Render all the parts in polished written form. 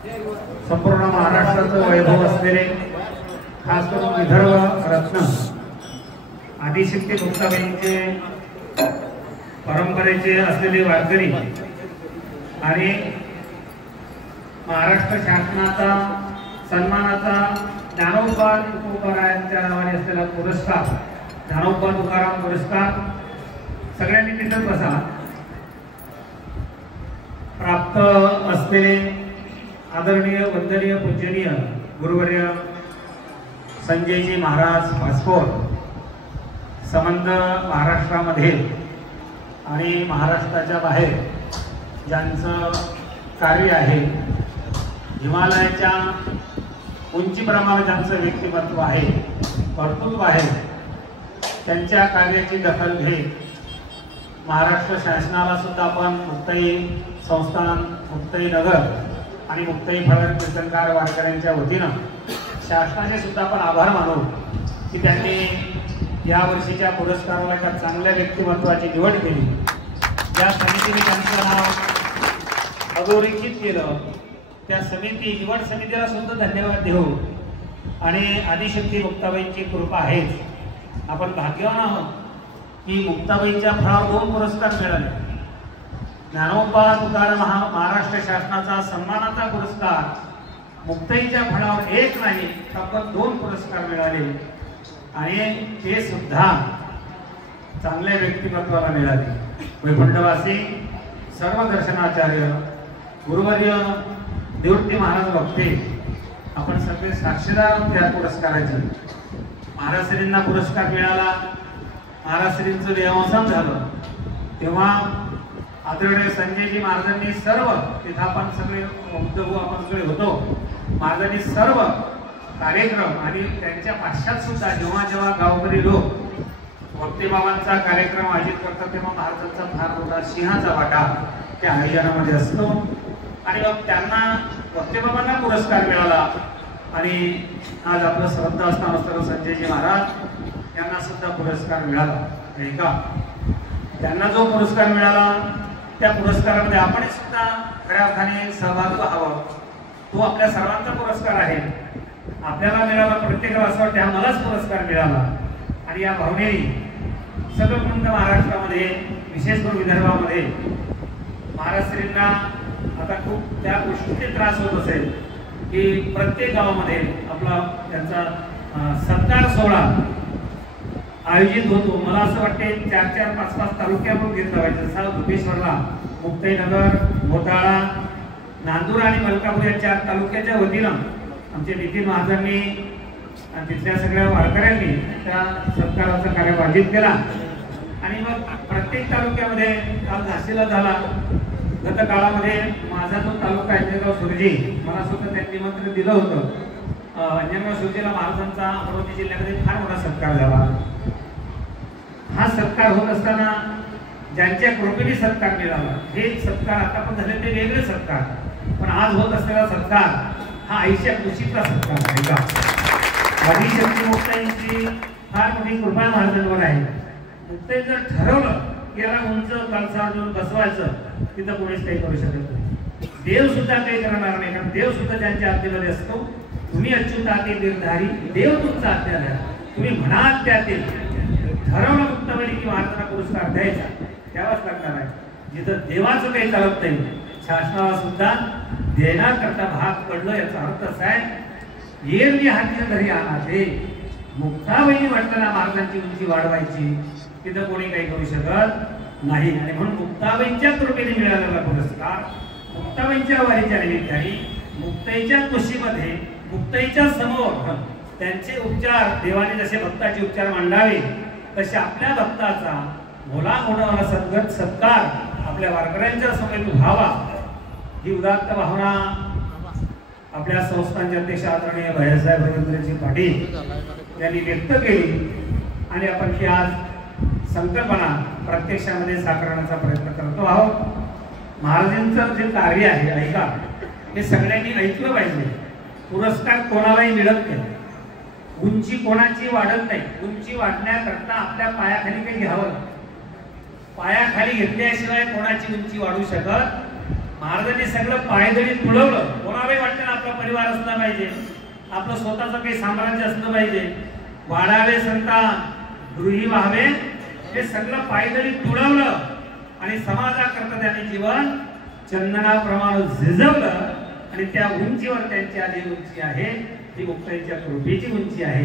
संपूर्ण महाराष्ट्राचं वैभव असलेले खास करून विदर्भ रत्न आदिशक्ती मुक्ताबाईंचे परंपरेचे असलेले वारकरी आणि महाराष्ट्र शासनाचा सन्मानाचा ज्ञानोबा तुकारामांच्या नावाने असलेला पुरस्कार ज्ञानोबा तुकाराम पुरस्कार सगळ्यांनी तिथं बसा प्राप्त असलेले आदरणीय वंदनीय पूजनीय गुरुवर्य संजयजी महाराज पासपोर संबंध महाराष्ट्रामध्ये आणि महाराष्ट्राच्या बाहेर ज्यांचं कार्य आहे हिमालयाच्या उंचीप्रमाणे ज्यांचं व्यक्तिमत्व आहे कर्तृत्व आहे त्यांच्या कार्याची दखल घेत महाराष्ट्र शासनाला सुद्धा आपण मुक्ताई संस्थान मुक्ताई नगर आणि मुक्ताई फळवण कीर्तनकार वारकऱ्यांच्या वतीनं शासनाचे सुद्धा आपण आभार मानू की त्यांनी या वर्षीच्या पुरस्काराला एका चांगल्या व्यक्तिमत्वाची निवड केली। ज्या समितीने त्यांचं नाव अधोरेखित केलं त्या समिती निवड समितीला सुद्धा धन्यवाद देऊ आणि आदिशक्ती मुक्ताबाईंची कृपा आहेच। आपण भाग्यवान आहोत की मुक्ताबाईंच्या फळावर 2 पुरस्कार मिळाले। ज्ञानोबा तुकाराम महाराष्ट्र शासनाचा सन्मानाचा पुरस्कार मुक्ताईच्या फळावर 1 नाही तर 2 पुरस्कार मिळाले आणि ते सुद्धा चांगल्या व्यक्तिमत्वाला मिळाले। वैकुंठवासी सर्व दर्शनाचार्य गुरुवर्य निवृत्ती महाराज वक्ते आपण सगळे साक्षीदार आहोत त्या पुरस्काराचे। महाराजश्रींना पुरस्कार मिळाला महाराजश्रींचं देवावसान झालं तेव्हा आदरणीय संजयजी महाराजांनी सर्व तिथं आपण सगळे उद्धव आपण सगळे होतो महाराजांनी सर्व कार्यक्रम आणि त्यांच्या पाश्चात सुद्धा जेव्हा जेव्हा गावकरी लोक वक्ते बाबांचा कार्यक्रम आयोजित करतात तेव्हा महाराजांचा फार मोठा सिंहाचा वाटा त्या हरियाणामध्ये असतो आणि मग त्यांना वक्ते बाबांना पुरस्कार मिळाला आणि आज आपलं श्रद्धास्थान असणारे संजयजी महाराज यांना सुद्धा पुरस्कार मिळाला नाही का। त्यांना जो पुरस्कार मिळाला त्या पुरस्कारामध्ये आपण सुद्धा खऱ्या अर्थाने सहभागी व्हावं। तो आपल्या सर्वांचा पुरस्कार आहे। आपल्याला मिळाला प्रत्येकाला असं वाटतं मलाच पुरस्कार मिळाला आणि या भावनेने सगळं महाराष्ट्रामध्ये विशेष करून विदर्भामध्ये महाराष्ट्रीयांना आता खूप त्या गोष्टीचे त्रास होत असेल की प्रत्येक गावामध्ये आपला त्यांचा सत्कार सोहळा आयोजित होतो। मला असं वाटते 4-4, 5-5 तालुक्यातून घेतला पाहिजे जसा दुधेश्वरला मुक्ताईनगर घोटाळा नांदूर आणि मलकापूर या 4 तालुक्याच्या वतीनं आमचे नितीन महाजननी आणि तिथल्या सगळ्या वारकऱ्यांनी त्या सत्काराचा कार्यक्रम आयोजित केला आणि मग प्रत्येक तालुक्यामध्ये काल झाशीला झाला। गत काळामध्ये माझा जो तालुका अंजनगाव सुरजी मला सुद्धा त्यांनी निमंत्रण दिलं होतं। अंजनगाव सुरजीला महाराजांचा अमरावती जिल्ह्यामध्ये फार मोठा सत्कार झाला। हा सत्कार होत असताना ज्यांच्या कृपेने सत्कार मिळाला हे सत्कार आता पण झाले ते वेगळे सत्कार पण आज होत असलेला सत्कार हा आयुष्या खुशीचा सत्कार आहे का। आदिशक्ती मुक्ताईंची फार मोठी कृपा महाराजांवर आहे। मुक्ताई जर ठरवलं की याला उंच कळसावर घेऊन बसवायचं तिथं कोणीच काही करू शकत नाही। देव सुद्धा काही करणार नाही कारण देव सुद्धा त्यांच्या आज्ञेमध्ये असतो। तुम्ही अच्युताते निर्धारी देव तुमचा आज्ञा द्या तुम्ही म्हणाल त्या ते ठरवलं मुक्ताबाई की महाराजांना पुरस्कार द्यायचा द्यावाच लागणार आहे। जिथं देवाचं काही चालत नाही शासनाला सुद्धा देण्याकरता भाग पडलं याचा अर्थ असा आहे येरली हाती घरी आणा ते मुक्ताबाईंनी म्हटलं ना महाराजांची उंची वाढवायची तिथं कोणी काही करू शकत नाही आणि म्हणून मुक्ताबाईंच्या कृपेने मिळालेला पुरस्कार मुक्ताबाईंच्या वारीच्या निमित्ताने मुक्ताईच्या कुशीमध्ये मुक्ताईच्या समोर त्यांचे उपचार देवाने जसे भक्ताचे उपचार मांडावे तसे आपल्या भक्ताचा मोला होणारा सद्गत सत्कार आपल्या वारकऱ्यांच्या समोर व्हावा ही उदात्त भावना आपल्या संस्थांचे अध्यक्ष आदरणीय भैयासाहेब रवींद्रजी पाटील यांनी व्यक्त केली आणि आपण ही आज संकल्पना प्रत्यक्षामध्ये साकारण्याचा प्रयत्न करतो आहोत। महाराजांचं जे कार्य आहे ऐका हे सगळ्यांनी ऐकलं पाहिजे। पुरस्कार कोणालाही मिळत नाही उंची कोणाची वाढत नाही उंची वाढण्याकरता आपल्या पायाखाली काही घ्यावं पायाखाली घेतल्याशिवाय कोणाची उंची वाढू शकत महाराजांनी सगळं पायदळी तुडवलं. कोणालाही वाटतं ना आपला परिवार असला पाहिजे, आपलं स्वतःचं काही साम्राज्य असलं पाहिजे, वाढावे संता गृही व्हावे, हे सगळं पायदळी तुडवलं आणि समाजाकरता त्यांनी जीवन चंदनाप्रमाणे झिजवलं. आणि त्या उंचीवर त्यांची जी उंची आहे ती मुक्ताईच्या कृपेची उंची आहे,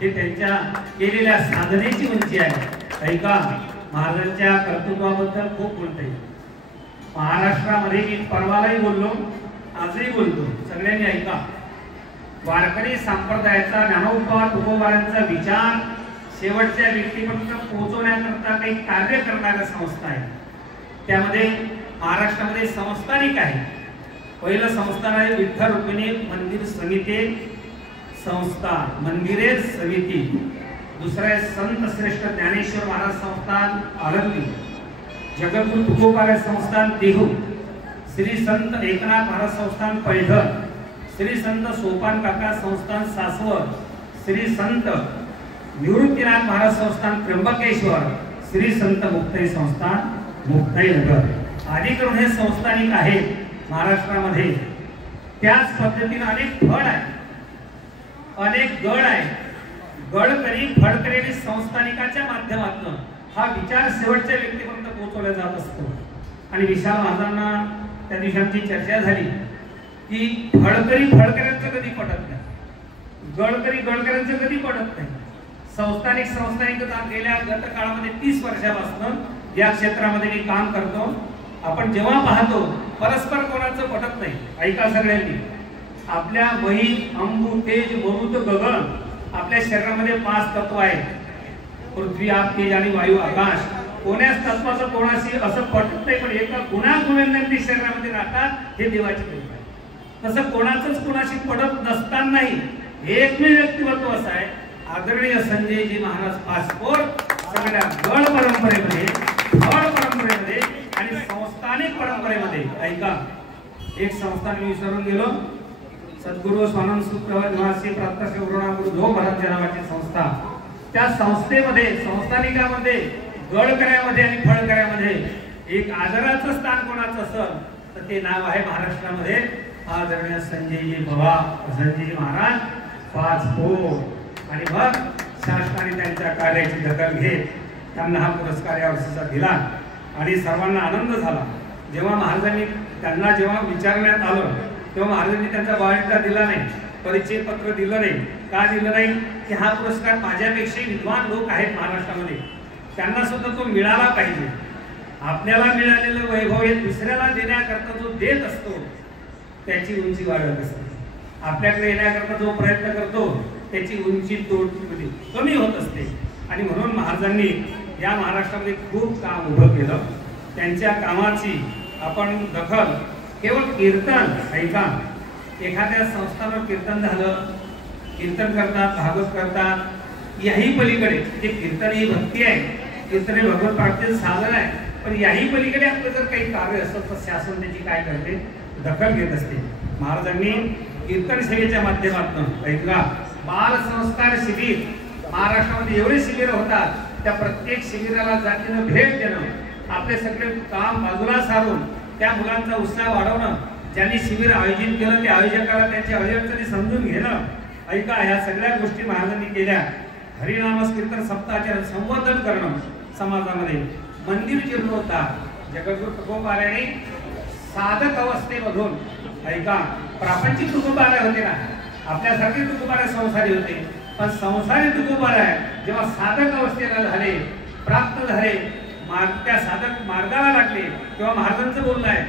हे त्यांच्या केलेल्या साधनेची उंची आहे. ऐका, महाराजांच्या कर्तृत्वाबद्दल खूप बोलते. महाराष्ट्रामध्ये मी परवालाही बोललो, आजही बोलतो, सगळ्यांनी ऐका. वारकरी संप्रदायाचा ज्ञानोबा तुकोबारांचा विचार शेवटच्या व्यक्तीपर्यंत पोहोचवण्याकरता काही कार्य करणाऱ्या संस्था आहे. त्यामध्ये महाराष्ट्रामध्ये संस्थानिक आहे. पहिलं संस्थान आहे विठ्ठल रुक्मिणी मंदिर समिती संस्था, मंदिरे समिती. दुसरं आहे संत श्रेष्ठ ज्ञानेश्वर महाराज संस्थान आळंदी, जगद्गुरु तुकोबाराय संस्थान देहू, श्री संत एकनाथ महाराज संस्थान पैठण, श्री संत सोपान काका संस्थान सासवड, श्री संत निवृत्तीनाथ महाराज संस्थान त्र्यंबकेश्वर, श्री संत मुक्ताई संस्थान मुक्ताई नगर. आदी करून हे संस्थानिक आहेत महाराष्ट्रामध्ये. त्याच पद्धतीने अनेक फळ आहे, अनेक गड आहे. गडकरी फडकरी संस्थानिकाच्या माध्यमातून हा विचार शेवटच्या व्यक्तीपर्यंत पोहोचवला जात असतो. आणि विशाल महाराजांना त्या दिवसांची चर्चा झाली की फडकऱ्यांचं कधी पटत नाही, गडकऱ्यांचं कधी पटत नाही. संस्थानिक गेल्या गत काळामध्ये 30 वर्षापासून या क्षेत्रामध्ये मी काम करतो. आपण जेव्हा पाहतो परस्पर कोणाचं पटत नाही. ऐका सगळ्यांनी, आपल्या मही अंबु तेज मरुत गगन, आपल्या शरीरामध्ये 5 तत्व आहेत, पृथ्वी आप तेज आणि वायू आकाश. कोण्याच तत्वाचं कोणाशी असं पटत नाही, पण एका गुणागुणांनी शरीरामध्ये राहतात, हे देवाची कृपा आहे. तसं कोणाचंच कोणाशी पडत नसतानाही एकमेव व्यक्तिमत्व असं आहे आदरणीय संजयजी महाराज पासपोर. सगळ्या गड परंपरेमध्ये, फळ परंपरेमध्ये आणि संस्थानिक परंपरेमध्ये. ऐका, एक संस्थान मी विसरून गेलो, सद्गुरु स्वानंद सूत्र निवासी प्राप्त गुरुधो महाराज नावाची संस्था. त्या संस्थेमध्ये, संस्थानिकामध्ये, गडकऱ्यामध्ये आणि फळकऱ्यामध्ये एक आदराचं स्थान कोणाचं असेल तर ते नाव आहे महाराष्ट्रामध्ये आदरणीय संजयजी महाराज पाचपोर. आणि मग शासनाने त्यांच्या कार्याची दखल घेत त्यांना हा पुरस्कार या वर्षीचा दिला. आणि सर्वांना आनंद झाला. जेव्हा महाराजांनी त्यांना जेव्हा विचारण्यात आलं तेव्हा महाराजांनी त्यांचा बायोडाटा दिला नाही, परिचय पत्र दिलं नाही. का दिलं नाही? की हा पुरस्कार माझ्यापेक्षा विद्वान लोक आहेत महाराष्ट्रामध्ये, त्यांना सुद्धा तो मिळाला पाहिजे. आपल्याला मिळालेलं वैभव हे दुसऱ्याला देण्याकरता जो देत असतो त्याची उंची वाढत असते. आपल्याकडे येण्याकरता जो प्रयत्न करतो त्याची उंची कमी होत असते. आणि म्हणून महाराजांनी या महाराष्ट्रामध्ये खूप काम उभं केलं. त्यांच्या कामाची आपण दखल केवळ कीर्तन. ऐका, एखाद्या संस्थानावर कीर्तन झालं, कीर्तन करतात, भागवत करतात, याही पलीकडे जे कीर्तन ही भक्ती आहे, कीर्तन हे भगवत प्राप्तीचं साधन आहे, पण याही पलीकडे आपलं जर काही कार्य असेल तर शासन त्याची काय करते, दखल घेत असते. महाराजांनी कीर्तन सेवेच्या माध्यमातून ऐका, बाल संस्कार शिबिर महाराष्ट्रामध्ये एवढे शिबिर होतात, त्या प्रत्येक शिबिराला जातीनं भेट देणं, आपले सगळे काम बाजूला सारून त्या मुलांचा उत्साह वाढवणं, ज्यांनी शिबिर आयोजित केलं त्या आयोजकाला त्यांची अडचणी समजून घेणं. ऐका, ह्या सगळ्या गोष्टी महाराजांनी केल्या. हरिनाम कीर्तन सप्ताहाचे संवर्धन करणं, समाजामध्ये मंदिर जीर्णोद्धार. जगद्गुरु तुकोबारायांनी साधक अवस्थेमधून, ऐका, प्रापंचिक तुकोबाराय होते ना, आपल्यासारखे तुकोबाराय संसारी होते, पण संसारी तुकोबाराय जेव्हा साधक अवस्थेला झाले, प्राप्त झाले, त्या साधक मार्गाला लागले, तेव्हा महाराजांचं बोलणं आहे,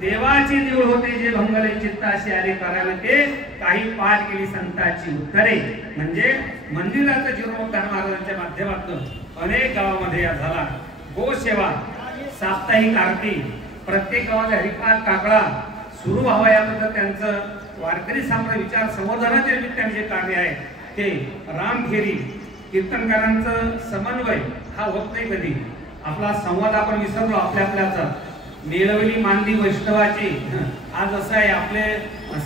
देवाची देऊळ होते जे भंगले चित्ताशी आले करावे ते, काही पाठ केली संतांची उत्तरे. म्हणजे मंदिराचा जीर्णोद्धार महाराजांच्या माध्यमातून अनेक गावामध्ये झाला. गोसेवा, साप्ताहिक आरती, प्रत्येक गावाला हरिपाठ काकडा सुरू व्हावा याबद्दल त्यांचं वारकरी संप्रदाय विचार संवर्धनाच्या निमित्ताने जे कार्य आहे ते. रामखेरी, कीर्तनकारांचं समन्वय हा होत नाही कधी. आपला संवाद आपण विसरलो आपल्याचा. निळवली मांदी वैष्णवाची, आज असं आहे, आपले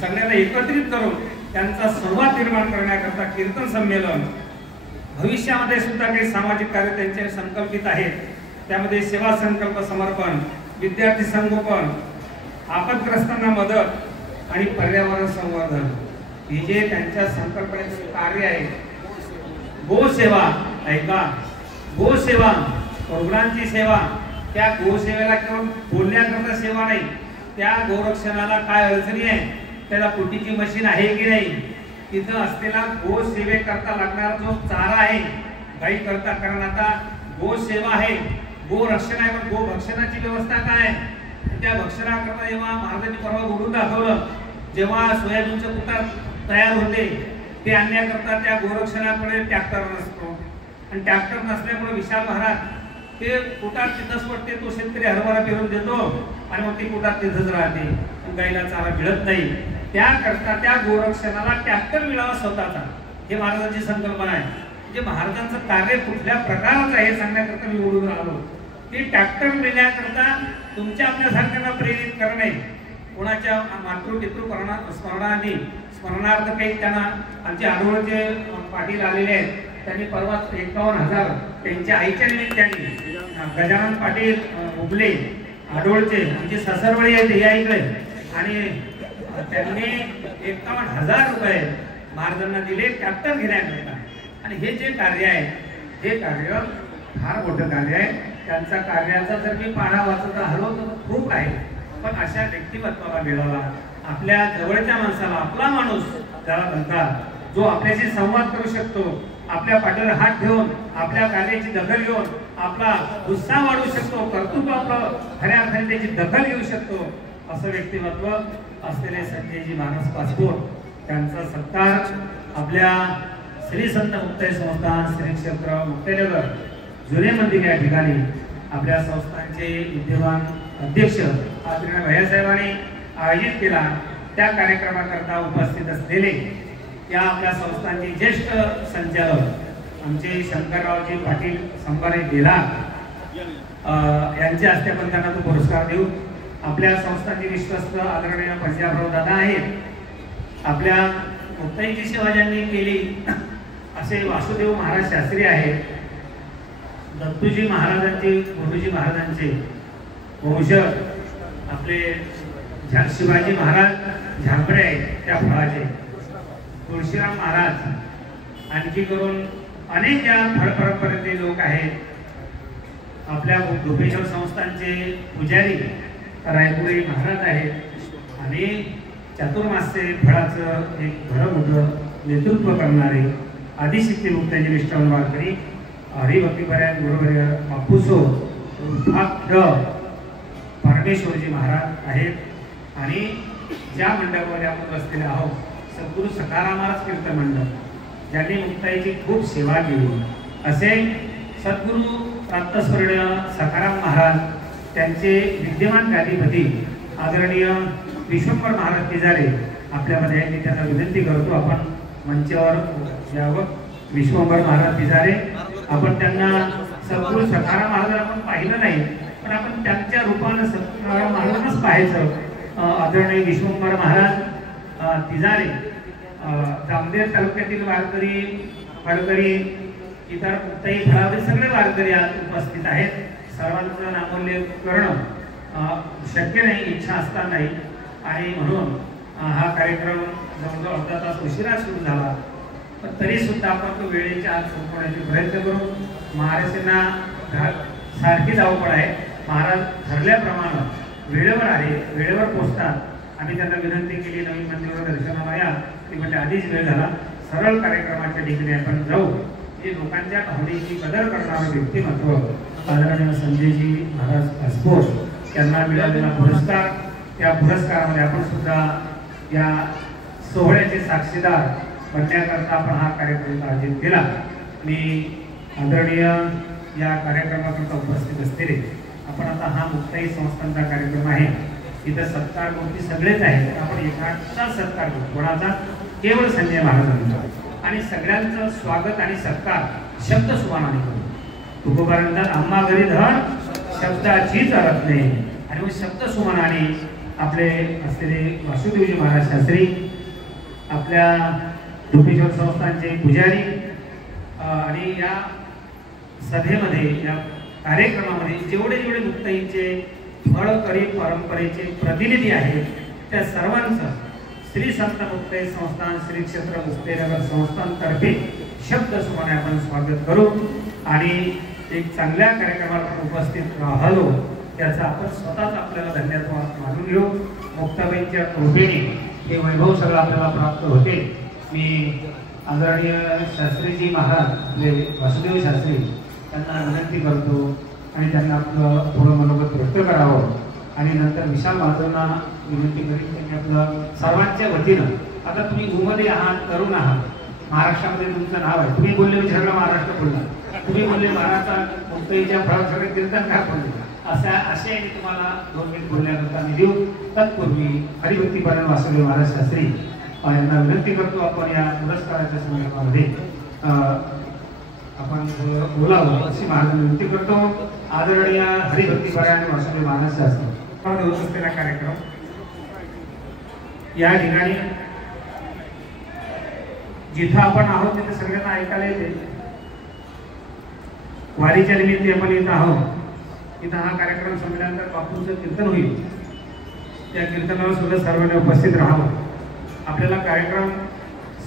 सगळ्यांना एकत्रित करून त्यांचा संवाद निर्माण करण्याकरता कीर्तन संमेलन. भविष्यामध्ये सुद्धा काही सामाजिक कार्य त्यांचे संकल्पित आहेत. त्यामध्ये सेवा संकल्प समर्पण, विद्यार्थी संगोपन, आपदग्रस्तांना मदत आणि पर्यावरण संवर्धन हे जे त्यांच्या संकल्पनेचं कार्य आहे, गोसेवा, ऐका, गोसेवा, रुग्णांची सेवा, त्या गोसेवेला केवळ बोलण्याकरता सेवा नाही, त्या गोरक्षणाला काय अडचणी आहे, त्याला कुटीची मशीन आहे की नाही, तिथं असलेला गोसेवेकरता लागणारा जो चारा आहे गाई करता, कारण आता गोसेवा आहे, गोरक्षण आहे, पण गोभक्षणाची व्यवस्था काय आहे, त्या भक्षणाकरता जेव्हा महाराजांनी परवा बोलून दाखवलं, जेव्हा सोयाबीनचं कुटार तयार होते ते आणण्याकरता त्या गोरक्षणाकडे ट्रॅक्टर नसतो आणि ट्रॅक्टर नसल्यामुळे विशाल महाराज ते कुटार तिथंच पडते, तो शेतकरी हरभरा पेरून देतो आणि मग ती कुटार तिथंच राहते, गाईला चारा मिळत नाही, त्याकरता त्या गोरक्षणाला ट्रॅक्टर मिळावा स्वतःचा, हे महाराजांची संकल्पना आहे. म्हणजे महाराजांचं कार्य कुठल्या प्रकारचं आहे हे सांगण्याकरता मी बोलून राहिलो. ती ट्रॅक्टर मिळण्याकरता तुमच्या आपल्यासारख्यांना प्रेरित करणे, कोणाच्या मातृपितृ स्मरणार्थ काही त्यांना आमचे आडोळचे पाटील आलेले आहेत, त्यांनी परवा 51,000 त्यांच्या आईच्या निमित्ताने गजानन पाटील उबले आडोळचे आमचे सासरवाडी आहेत या इकडे, आणि त्यांनी 51,000 रुपये महाराजांना दिले ट्रॅक्टर घेण्याकरता. आणि हे जे कार्य आहे हे कार्य फार मोठं कार्य आहे. त्यांचा कार्याचा जर मी पाढा वाचत आलो तर खूप आहे, पण अशा व्यक्तिमत्वाला मिळाला, आपल्या जवळच्या माणसाला, आपला माणूस ज्याला म्हणतात, जो आपल्याशी संवाद करू शकतो, आपल्या पाठीवर हात ठेवून आपल्या कार्याची दखल घेऊन आपला उत्साह वाढवू शकतो, कर्तृत्व आपलं खऱ्या अर्थाने त्याची दखल घेऊ शकतो, असं व्यक्तिमत्व असलेले संजयजी महाराज पासपोर, त्यांचा सत्कार आपल्या श्री संत मुक्ताई संस्थान श्री क्षेत्र मुक्ताईनगर जुने मंदिर या ठिकाणी आपल्या संस्थांचे विद्यमान अध्यक्ष आदरणीय भैयासाहेबांनी आयोजित केला. त्या कार्यक्रमाकरता उपस्थित असलेले या आपल्या संस्थांचे ज्येष्ठ संचालक आमचे शंकररावजी पाटील संभारे बेला यांच्या हस्ते आपण त्यांना तो पुरस्कार देऊ. आपल्या संस्थांचे विश्वस्त आदरणीय पंजाबराव दादा आहेत. आपल्या मुक्ताईची सेवा ज्यांनी केली असे वासुदेव महाराज शास्त्री आहेत. दत्तूजी महाराजांचे, गुरुजी महाराजांचे वंशज आपले शिवाजी महाराज झांबरे आहेत त्या फळाचे, तुळशीराम महाराज, आणखी करून अनेक या फळ परंपरेतले लोक आहेत. आपल्या गोपेश्वर संस्थांचे पुजारी रायपुरी महाराज आहेत आणि चातुर्मास्य फळाचं एक भरं मोठं नेतृत्व करणारे आदिशक्ती मुक्तांचे निष्ठावंत वारकरी हरिभक्तीपर्यंत गुरुवर्य बापूसो परमेश्वरजी महाराज आहेत. आणि ज्या मंडपामध्ये आपण बसलेले आहोत सद्गुरू सखाराम महाराज कीर्तन मंडप, ज्यांनी मुक्ताईची खूप सेवा केली, असे सद्गुरू प्राप्तस्मरणीय सखाराम महाराज, त्यांचे विद्यमान गादीपती आदरणीय विश्वंभर महाराज तिजारे आपल्यामध्ये आहेत. मी त्यांना विनंती करतो आपण मंचावर यावं. विश्वंभर महाराज तिजारे, आपण त्यांना सद्गुरू सखाराम महाराज आपण पाहिलं नाही, पण आपण त्यांच्या रूपानं सखाराम महाराजांनाच पाहायचं. आदरणीय विश्वंभर महाराज तिजारे, जामनेर तालुक्यातील वारकरी इतर मुक्ताई फळावरील सगळे वारकरी आज उपस्थित आहेत. सर्वांचं नामोल्लेख करणं शक्य नाही, इच्छा असतानाही, आणि म्हणून हा कार्यक्रम जवळजवळ अर्धा तास उशिरा सुरू झाला, पण तरी सुद्धा आपण तो वेळेच्या आत संपवण्याचे प्रयत्न करू. महाराजांना सारखी धावपळ आहे. महाराज ठरल्याप्रमाणे वेळेवर आले, वेळेवर पोहोचतात. आम्ही त्यांना विनंती केली नवीन मंदिरावर दर्शनाला या, ती म्हणजे आधीच वेळ झाला, सरळ कार्यक्रमाच्या ठिकाणी आपण जाऊ. हे लोकांच्या भावनेची कदर करणारं व्यक्तिमत्व आदरणीय संजयजी महाराज पासपोर यांना मिळालेला पुरस्कार, त्या पुरस्कारामध्ये आपण सुद्धा या सोहळ्याचे साक्षीदार बनण्याकरता आपण हा कार्यक्रम आयोजित केला. मी आदरणीय या कार्यक्रमाकरता उपस्थित असलेले, आपण आता हा मुक्ताई संस्थांचा कार्यक्रम आहे, इथं सत्कार मूर्ती सगळेच आहेत, आपण एकाचा सत्कार करू. कोणाचा? केवळ संजय महाराजांचा. आणि सगळ्यांचं स्वागत आणि सत्कार शब्द सुमानाने करू. तुकोबारांना आम्हा घरी धन शब्दाचीच अर्थ नाही, आणि मग शब्द सुमानाने आपले असलेले वासुदेवजी महाराज शास्त्री, आपल्या गोपेश्वर संस्थांचे पुजारी, आणि या सभेमध्ये, या कार्यक्रमामध्ये जेवढे मुक्ताईंचे फळकरी परंपरेचे प्रतिनिधी आहेत त्या सर्वांचं श्री संत मुक्ताई संस्थान श्री क्षेत्र मुक्तेनगर संस्थानतर्फे शब्द सुमने आपण स्वागत करू आणि एक चांगल्या कार्यक्रमाला उपस्थित राहिलो त्याचा आपण स्वतःच आपल्याला धन्यवाद मानून घेऊ. मुक्ताबाईंच्या कृपेने हे वैभव सगळं आपल्याला प्राप्त होते. मी आदरणीय शास्त्रीजी महाराज वासुदेव शास्त्री त्यांना विनंती करतो आणि त्यांना आपलं थोडं मनोगत व्यक्त करावं आणि नंतर विशाल महाराजांना विनंती करीन त्यांनी आपलं सर्वांच्या वतीनं. आता तुम्ही भूमध्ये आहात, तरुण आहात, महाराष्ट्रामध्ये तुमचं नाव आहे. तुम्ही बोलले सगळं महाराष्ट्र बोलला, तुम्ही बोलले महाराष्ट्र मुक्ताईच्या फळात सगळे कीर्तनकार बोलले. असे तुम्हाला 2 मिनिट बोलण्याकरता मी देऊ. तत्पूर्वी हरिभक्तीपरायण वासुदेव महाराज शास्त्री यांना विनंती करतो आपण या पुरस्काराच्या संदर्भामध्ये आपण बोलावं अशी महाराजांना विनंती करतो. आदरणीय हरिभक्तीपरायण वासुदेव महाराज शास्त्री होत असलेला कार्यक्रम या ठिकाणी जिथं आपण आहोत तिथे सगळ्यांना ऐकायला येते. वारीच्या निमित्त आपण इथं आहोत. इथं हा कार्यक्रम संपल्यानंतर बापूंचं कीर्तन होईल. त्या कीर्तनाला सुद्धा सर्वांनी उपस्थित राहावं. आपल्याला कार्यक्रम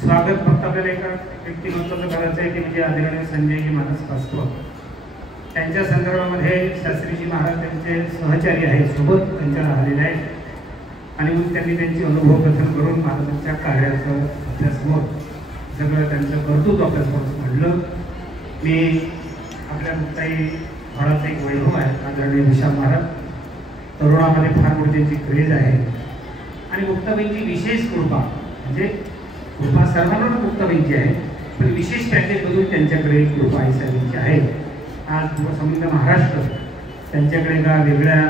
स्वागत फक्त आपल्याला एका व्यक्तिमत्वाचं करायचं आहे ते म्हणजे आदरणीय संजयजी महाराज पासपोर. त्यांच्या संदर्भामध्ये शास्त्रीजी महाराज त्यांचे सहचारी आहेत, सोबत त्यांच्या राहिलेले आहेत आणि मग त्यांनी त्यांचे अनुभव कथन करून महाराजांच्या कार्याचं आपल्यासमोर सगळं त्यांचं कर्तृत्व आपल्यासमोर मांडलं. मी आपल्या मुक्ताई फळाचा एक वैभव आहे आदरणीय विशाल महाराज. तरुणामध्ये फार मोठी त्यांची क्रेज आहे आणि मुक्ताबाईंची विशेष कृपा म्हणजे कृपा सर्वांना मुक्ताबाईंची आहे पण विशेष पॅकेजमधून त्यांच्याकडे कृपा आईसाहेबांची आहे. आज संपूर्ण महाराष्ट्र त्यांच्याकडे एका वेगळ्या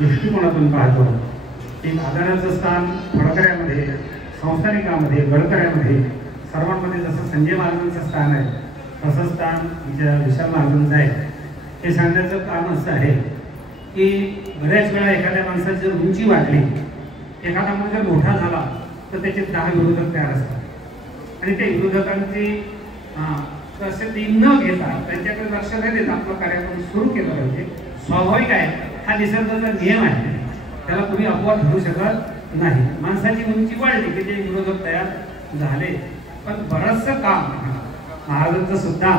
दृष्टिकोनातून पाहतो. एक आदराचं स्थान फळकऱ्यामध्ये, संस्थानिकामध्ये, गडकऱ्यामध्ये सर्वांमध्ये जसं संजय महाराजांचं स्थान आहे तसं स्थान विशाल महाराजांचं आहे. हे सांगण्याचं काम असं आहे की बऱ्याच वेळा एखाद्या माणसाची जर उंची वाढली, एखादा माणूस जर मोठा झाला तर त्याचे 10 विरोधक तयार असतात आणि त्या विरोधकांची तसे ती न घेता त्यांच्याकडे लक्ष न देता आपलं कार्यक्रम सुरू केलं पाहिजे. स्वाभाविक आहे, हा निसर्गाचा नियम आहे, त्याला तुम्ही अपवाद धरू शकत नाही. माणसाची उंची वाढली की ते विरोधक तयार झाले. पण बरंचसं काम महाराजांचं सुद्धा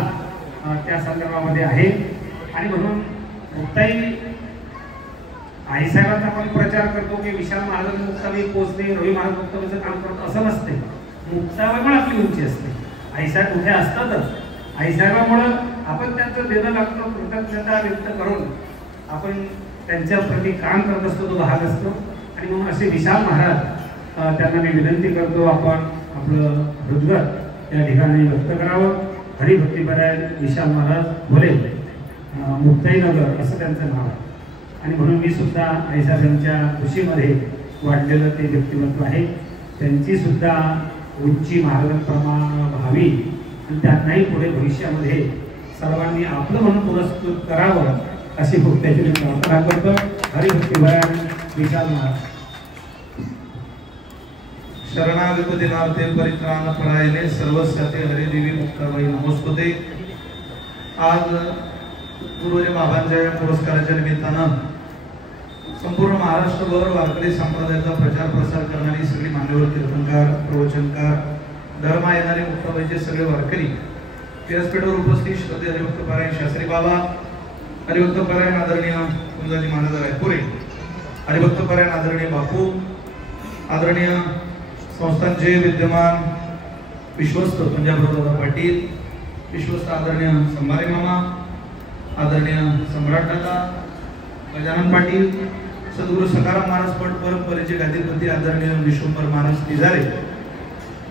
त्या संदर्भामध्ये आहे आणि म्हणून मुक्ताई आईसाहेबांचा आपण प्रचार करतो की विशाल महाराज मुक्ताबाई पोचते, रवी महाराज मुक्ताबाईचं काम करतो असं नसते. मुक्ताबाईमुळे आपली उंची असते. आईसाहेब उठे असतातच. आईसाहेबामुळं आपण त्यांचं देणं लागतो, कृतज्ञता व्यक्त करून आपण त्यांच्या प्रती काम करत असतो, तो भाग असतो. आणि म्हणून असे विशाल महाराज त्यांना मी विनंती करतो आपण आपलं हृदगत या ठिकाणी व्यक्त करावं. हरिभक्तीपरायण विशाल महाराज भोले मुक्ताईनगर असं त्यांचं नाव आहे आणि म्हणून मी सुद्धा आईसाहेबांच्या खुशीमध्ये वाढलेलं ते व्यक्तिमत्व आहे. त्यांची सुद्धा उंची महाराजांप्रमाणे व्हावी आणि त्यांनाही पुढे भविष्यामध्ये सर्वांनी आपलं म्हणून पुरस्कृत करावं अशी मुक्ताची मी प्रार्थना करतो. हरिभक्तीपरायण विशाल महाराज. शरणागत दिनार्थे परित्राण परायणे सर्वस्याते हरिदेवी मुक्ताबाई नमस्ते. आज गुरुजी बाबांच्या पुरस्काराच्या निमित्तानं संपूर्ण महाराष्ट्रभर वारकरी संप्रदायाचा प्रचार प्रसार करणारी सगळी मान्यवर कीर्तनकार, प्रवचनकार, धर्मा येणारे मुक्ताबाईचे सगळे वारकरी व्यासपीठावर उपस्थित श्रद्धेय हरिभक्तपरायण शास्त्री बाबा, हरिभक्तपरायण आदरणीय कुंजाजी महाराज रायपुरे, हरिभक्तपरायण आदरणीय बापू, आदरणीय संस्थांचे विद्यमान विश्वस्त पंजाबराव पाटील, विश्वस्त आदरणीय संभारी मामा, आदरणीय सम्राट दादा, गजानन पाटील, सद्गुरू सकाराम महाराज पट परंपरेचे गादीपती आदरणीय विश्वंभर महाराज तिजारे,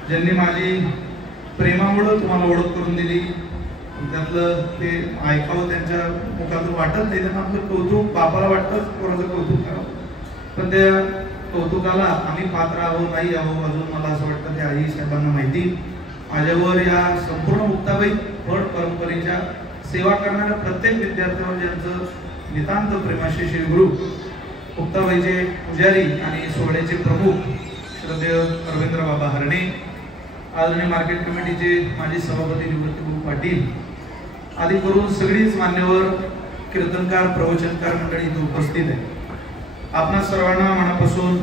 ज्यांनी माझी प्रेमामुळे तुम्हाला ओळख करून दिली. त्यातलं ते ऐकावं त्यांच्या मुखातून वाटत नाही. त्यांना आपलं कौतुक बापाला वाटतंच कोणाचं कौतुक करावं, पण त्या कौतुकाला आम्ही पात्र आहो नाही आहो अजून मला असं वाटतं ते आई साहेबांना माहिती. माझ्यावर या संपूर्ण मुक्ताबाई फड परंपरेच्या सेवा करणाऱ्या प्रत्येक विद्यार्थ्यावर ज्यांचं नितांत प्रेमाशी श्री गुरु मुक्ताबाईचे पुजारी आणि सोहळ्याचे प्रमुख श्रद्धेय रवींद्र बाबा हरणे, आदरणीय मार्केट कमिटीचे माजी सभापती निवृत्ती पाटील आदी करून सगळीच मान्यवर कीर्तनकार, प्रवचनकार मंडळी इथे उपस्थित आहे. आपणा सर्वांना मनापासून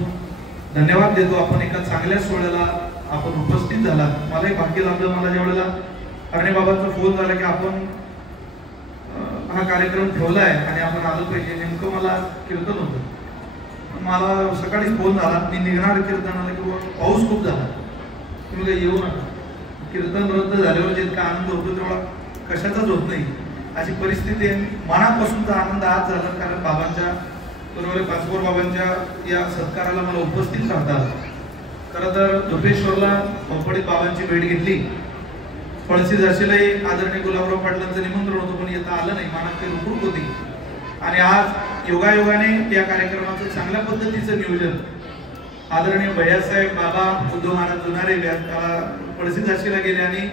धन्यवाद देतो. आपण एका चांगल्या सोहळ्याला आपण उपस्थित झाला. मलाही भाग्य लाभलं. मला ज्या वेळेला अरणे बाबांचा फोन झाला की आपण हा कार्यक्रम ठेवलाय आणि आपण आलो पाहिजे, नेमकं मला कीर्तन होतं. मला सकाळी फोन झाला, मी निघणार कीर्तनाला की पाऊस खूप झाला, तुम्ही काही येऊ नका. कीर्तन रद्द झाल्यावर जितका आनंद होतो तेवढा कशाचाच होत नाही, अशी परिस्थिती आहे. मनापासूनचा आनंद आज झाला, कारण बाबांच्या बरोबर पाचपोर बाबांच्या या सत्काराला मला उपस्थित राहतात. खरं तर झोपेश्वरला पंपडीत बाबांची भेट घेतली. पळशी झाशीलाही आदरणीय गुलाबराव पाटलांचं निमंत्रण होतं, पण येता आलं नाही, मनात ते रुखरुख होती. आणि आज योगायोगाने या कार्यक्रमाचं चांगल्या पद्धतीचं नियोजन आदरणीय भैयासाहेब बाबा उद्धव महाराज जुनारे त्याला पळशी झाशीला गेले आणि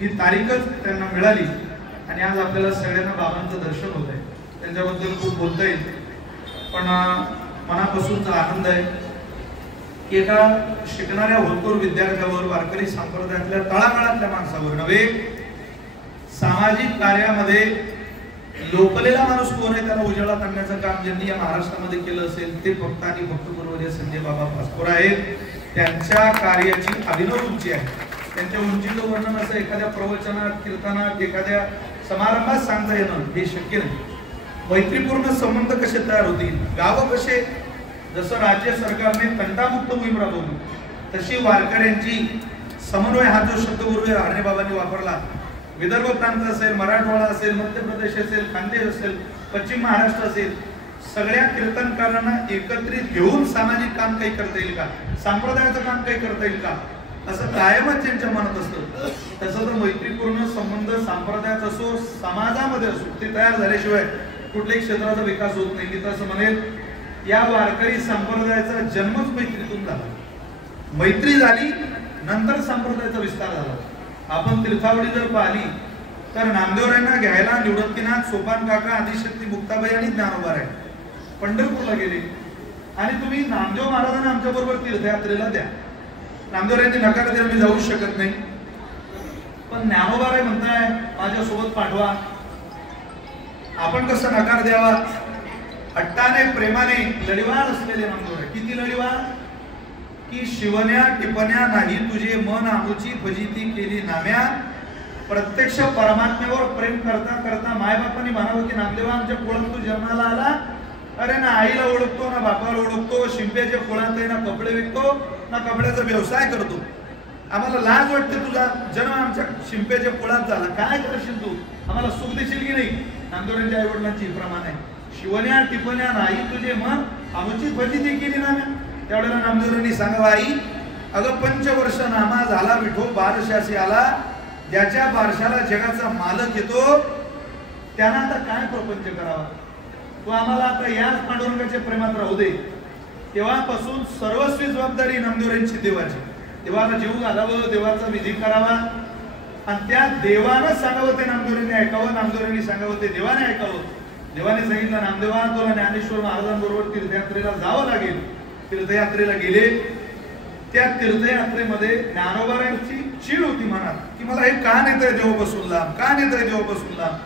ही तारीखच त्यांना मिळाली आणि आज आपल्याला सगळ्यांना बाबांचं दर्शन होत आहे. त्यांच्याबद्दल खूप बोलता येईल, पण मनापासूनचा आनंद आहे की एका शिकणाऱ्या होतकरू विद्यार्थ्यावर, वारकरी संप्रदायातल्या तळागाळातल्या माणसावर नव्हे, सामाजिक कार्यामध्ये लोकलेला माणूस कोण आहे त्याला उजाळात आणण्याचं काम ज्यांनी या महाराष्ट्रामध्ये केलं असेल ते फक्त आणि फक्त गुरुवर्य संजय बाबा पाचपोर आहेत. त्यांच्या कार्याची अभिनव उंची आहे. त्यांच्या उंचीचं वर्णन असं एखाद्या प्रवचनात, कीर्तनात, एखाद्या समारंभात सांगता येणं हे शक्य नाही. मैत्रीपूर्ण संबंध कसे तयार होतील, गावं कसे, जसं राज्य सरकारने तंटामुक्त मोहीम राबवली तशी वारकऱ्यांची समन्वय हा जो शब्द गुरुवर्य अरणे बाबांनी वापरला, विदर्भ प्रांत असेल, मराठवाडा असेल, मध्य प्रदेश असेल, खानदेश असेल, पश्चिम महाराष्ट्र असेल, सगळ्या कीर्तनकारांना एकत्रित घेऊन सामाजिक काम काही करता येईल का, संप्रदायाचं काम काही करता येईल का, असं कायमच त्यांच्या मनात असतं. तसं तर मैत्रीपूर्ण संबंध संप्रदायात असो, समाजामध्ये असो, ते तयार झाल्याशिवाय कुठल्याही क्षेत्राचा विकास होत नाही. मी तसं म्हणेल, या वारकरी संप्रदायाचा जन्मच मैत्रीतून झाला. मैत्री झाली, नंतर संप्रदायाचा विस्तार झाला. आपण तीर्थावळी जर पाहिली तर नामदेवरायांना घ्यायला निवृत्तीनाथ, सोपान काका, आदिशक्ती मुक्ताबाई आणि ज्ञानोबा आहे पंढरपूरला गेले आणि तुम्ही नामदेव महाराजांना आमच्या बरोबर तीर्थयात्रेला द्या. नामदेवरायांनी नकार दिला, मी जाऊ शकत नाही. पण ज्ञानोबा राय म्हणताय माझ्यासोबत पाठवा. आपण कसं नकार द्यावा? हट्टाने, प्रेमाने लढीवार असलेले नामदेव राय. किती लढीवार की शिवण्या टिपण्या नाही तुझे मन आमुची फजिती केली नाम्या. प्रत्यक्ष परमात्म्यावर प्रेम करता करता मायबापांनी म्हणावं की नामदेवा आमच्या कुळात तू जन्माला आला, अरे ना आईला ओळखतो ना बापाला ओळखतो, शिंप्याच्या कुळात आहे ना कपडे विकतो ना कपड्याचा व्यवसाय करतो, आम्हाला लाज वाटते तुझा जन्म आमच्या शिंप्याच्या कुळात झाला, काय करशील तू, आम्हाला सुख देशील की नाही. नामदेवरांच्या आई वडिलांची प्रमाण आहे, शिवण्या टिपण्या नाही तुझे मन आमची फजिती केली नाम्या. त्यावेळेला नामदेवरांनी सांगावं, आई अगं 5 वर्ष नामा झाला विठो बारशाशी आला, ज्याच्या बारशाला जगाचा मालक येतो त्यांना आता काय प्रपंच करावा. तो आम्हाला आता याच पांडुरंगाच्या प्रेमात राहू दे. तेव्हापासून सर्वस्वी जबाबदारी नामदेवरांची देवाची. देवाला जीव घालावं, देवाचा विधी करावा आणि त्या देवानं सांगावं ते नामदेवरांनी ऐकावं, नामदेवरांनी सांगावं ते देवाने ऐकावं. देवाने सांगितलं, नामदेवा तुला ज्ञानेश्वर महाराजांबरोबर तीर्थयात्रेला जावं लागेल. तीर्थयात्रेला गेले. त्या तीर्थयात्रेमध्ये ज्ञानोबारांची चीड होती मनात की मला हे का नेतंय देवापासून लांब, का नेतंय देवापासून लांब.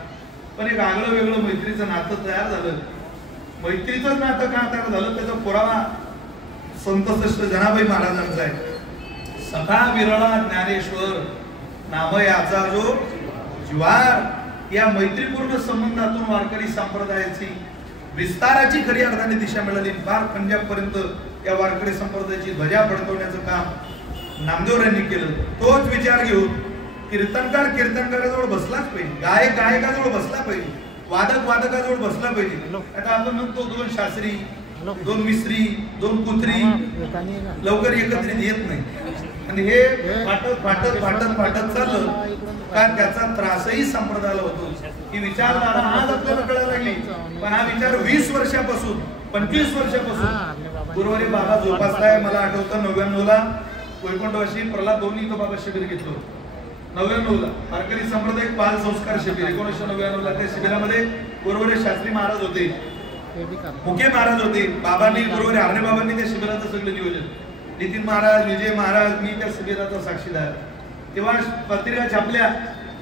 पण एक आगळं वेगळं मैत्रीचं नातं तयार झालं. मैत्रीचं नातं का तयार झालं त्याचा पुरावा संतश्रेष्ठ जनाबाई महाराजांचा आहे. सखा विरळा ज्ञानेश्वर नाम याचा जो ज्वार. या मैत्रीपूर्ण संबंधातून वारकरी संप्रदायाची विस्ताराची खरी अर्थाने दिशा मिळाली. फार पंजाब पर्यंत या वारकरी संप्रदायाची ध्वजा फडकवण्याचं काम नामदेवरांनी केलं. तोच विचार घेऊन कीर्तनकार कीर्तनकाराजवळ बसलाच पाहिजे, गायक गायकाजवळ बसला पाहिजे, वादक वादकाजवळ बसला पाहिजे. आता आपण म्हणतो 2 शास्त्री, 2 मिस्त्री, 2 कुत्री लवकर एकत्रित येत नाही आणि हे फाटत फाटत फाटत फाटत चाललं का त्याचा त्रासही संप्रदायाला होतो. ही विचारधारा आज आपल्याला कळायला लागली, पण हा विचार 20 वर्षापासून 25 वर्षापासून गुरुवारी बाबा जोपासलाय. मला आठवतं 99ला वैकुंठवासी प्रल्हाद दोन्ही इथं बाबा शिबिर घेतलं. 99ला वारकरी संप्रदाय बाल संस्कार शिबिर 1999ला. त्या शिबिरामध्ये गुरुवारी शास्त्री महाराज होते, मुके महाराज होते. बाबांनी गुरुवारी अरणे बाबांनी त्या शिबिराचं सगळं नियोजन, नितीन महाराज, विजय महाराज, मी त्या शिबिराचा साक्षीदार. तेव्हा पत्रिका छापल्या,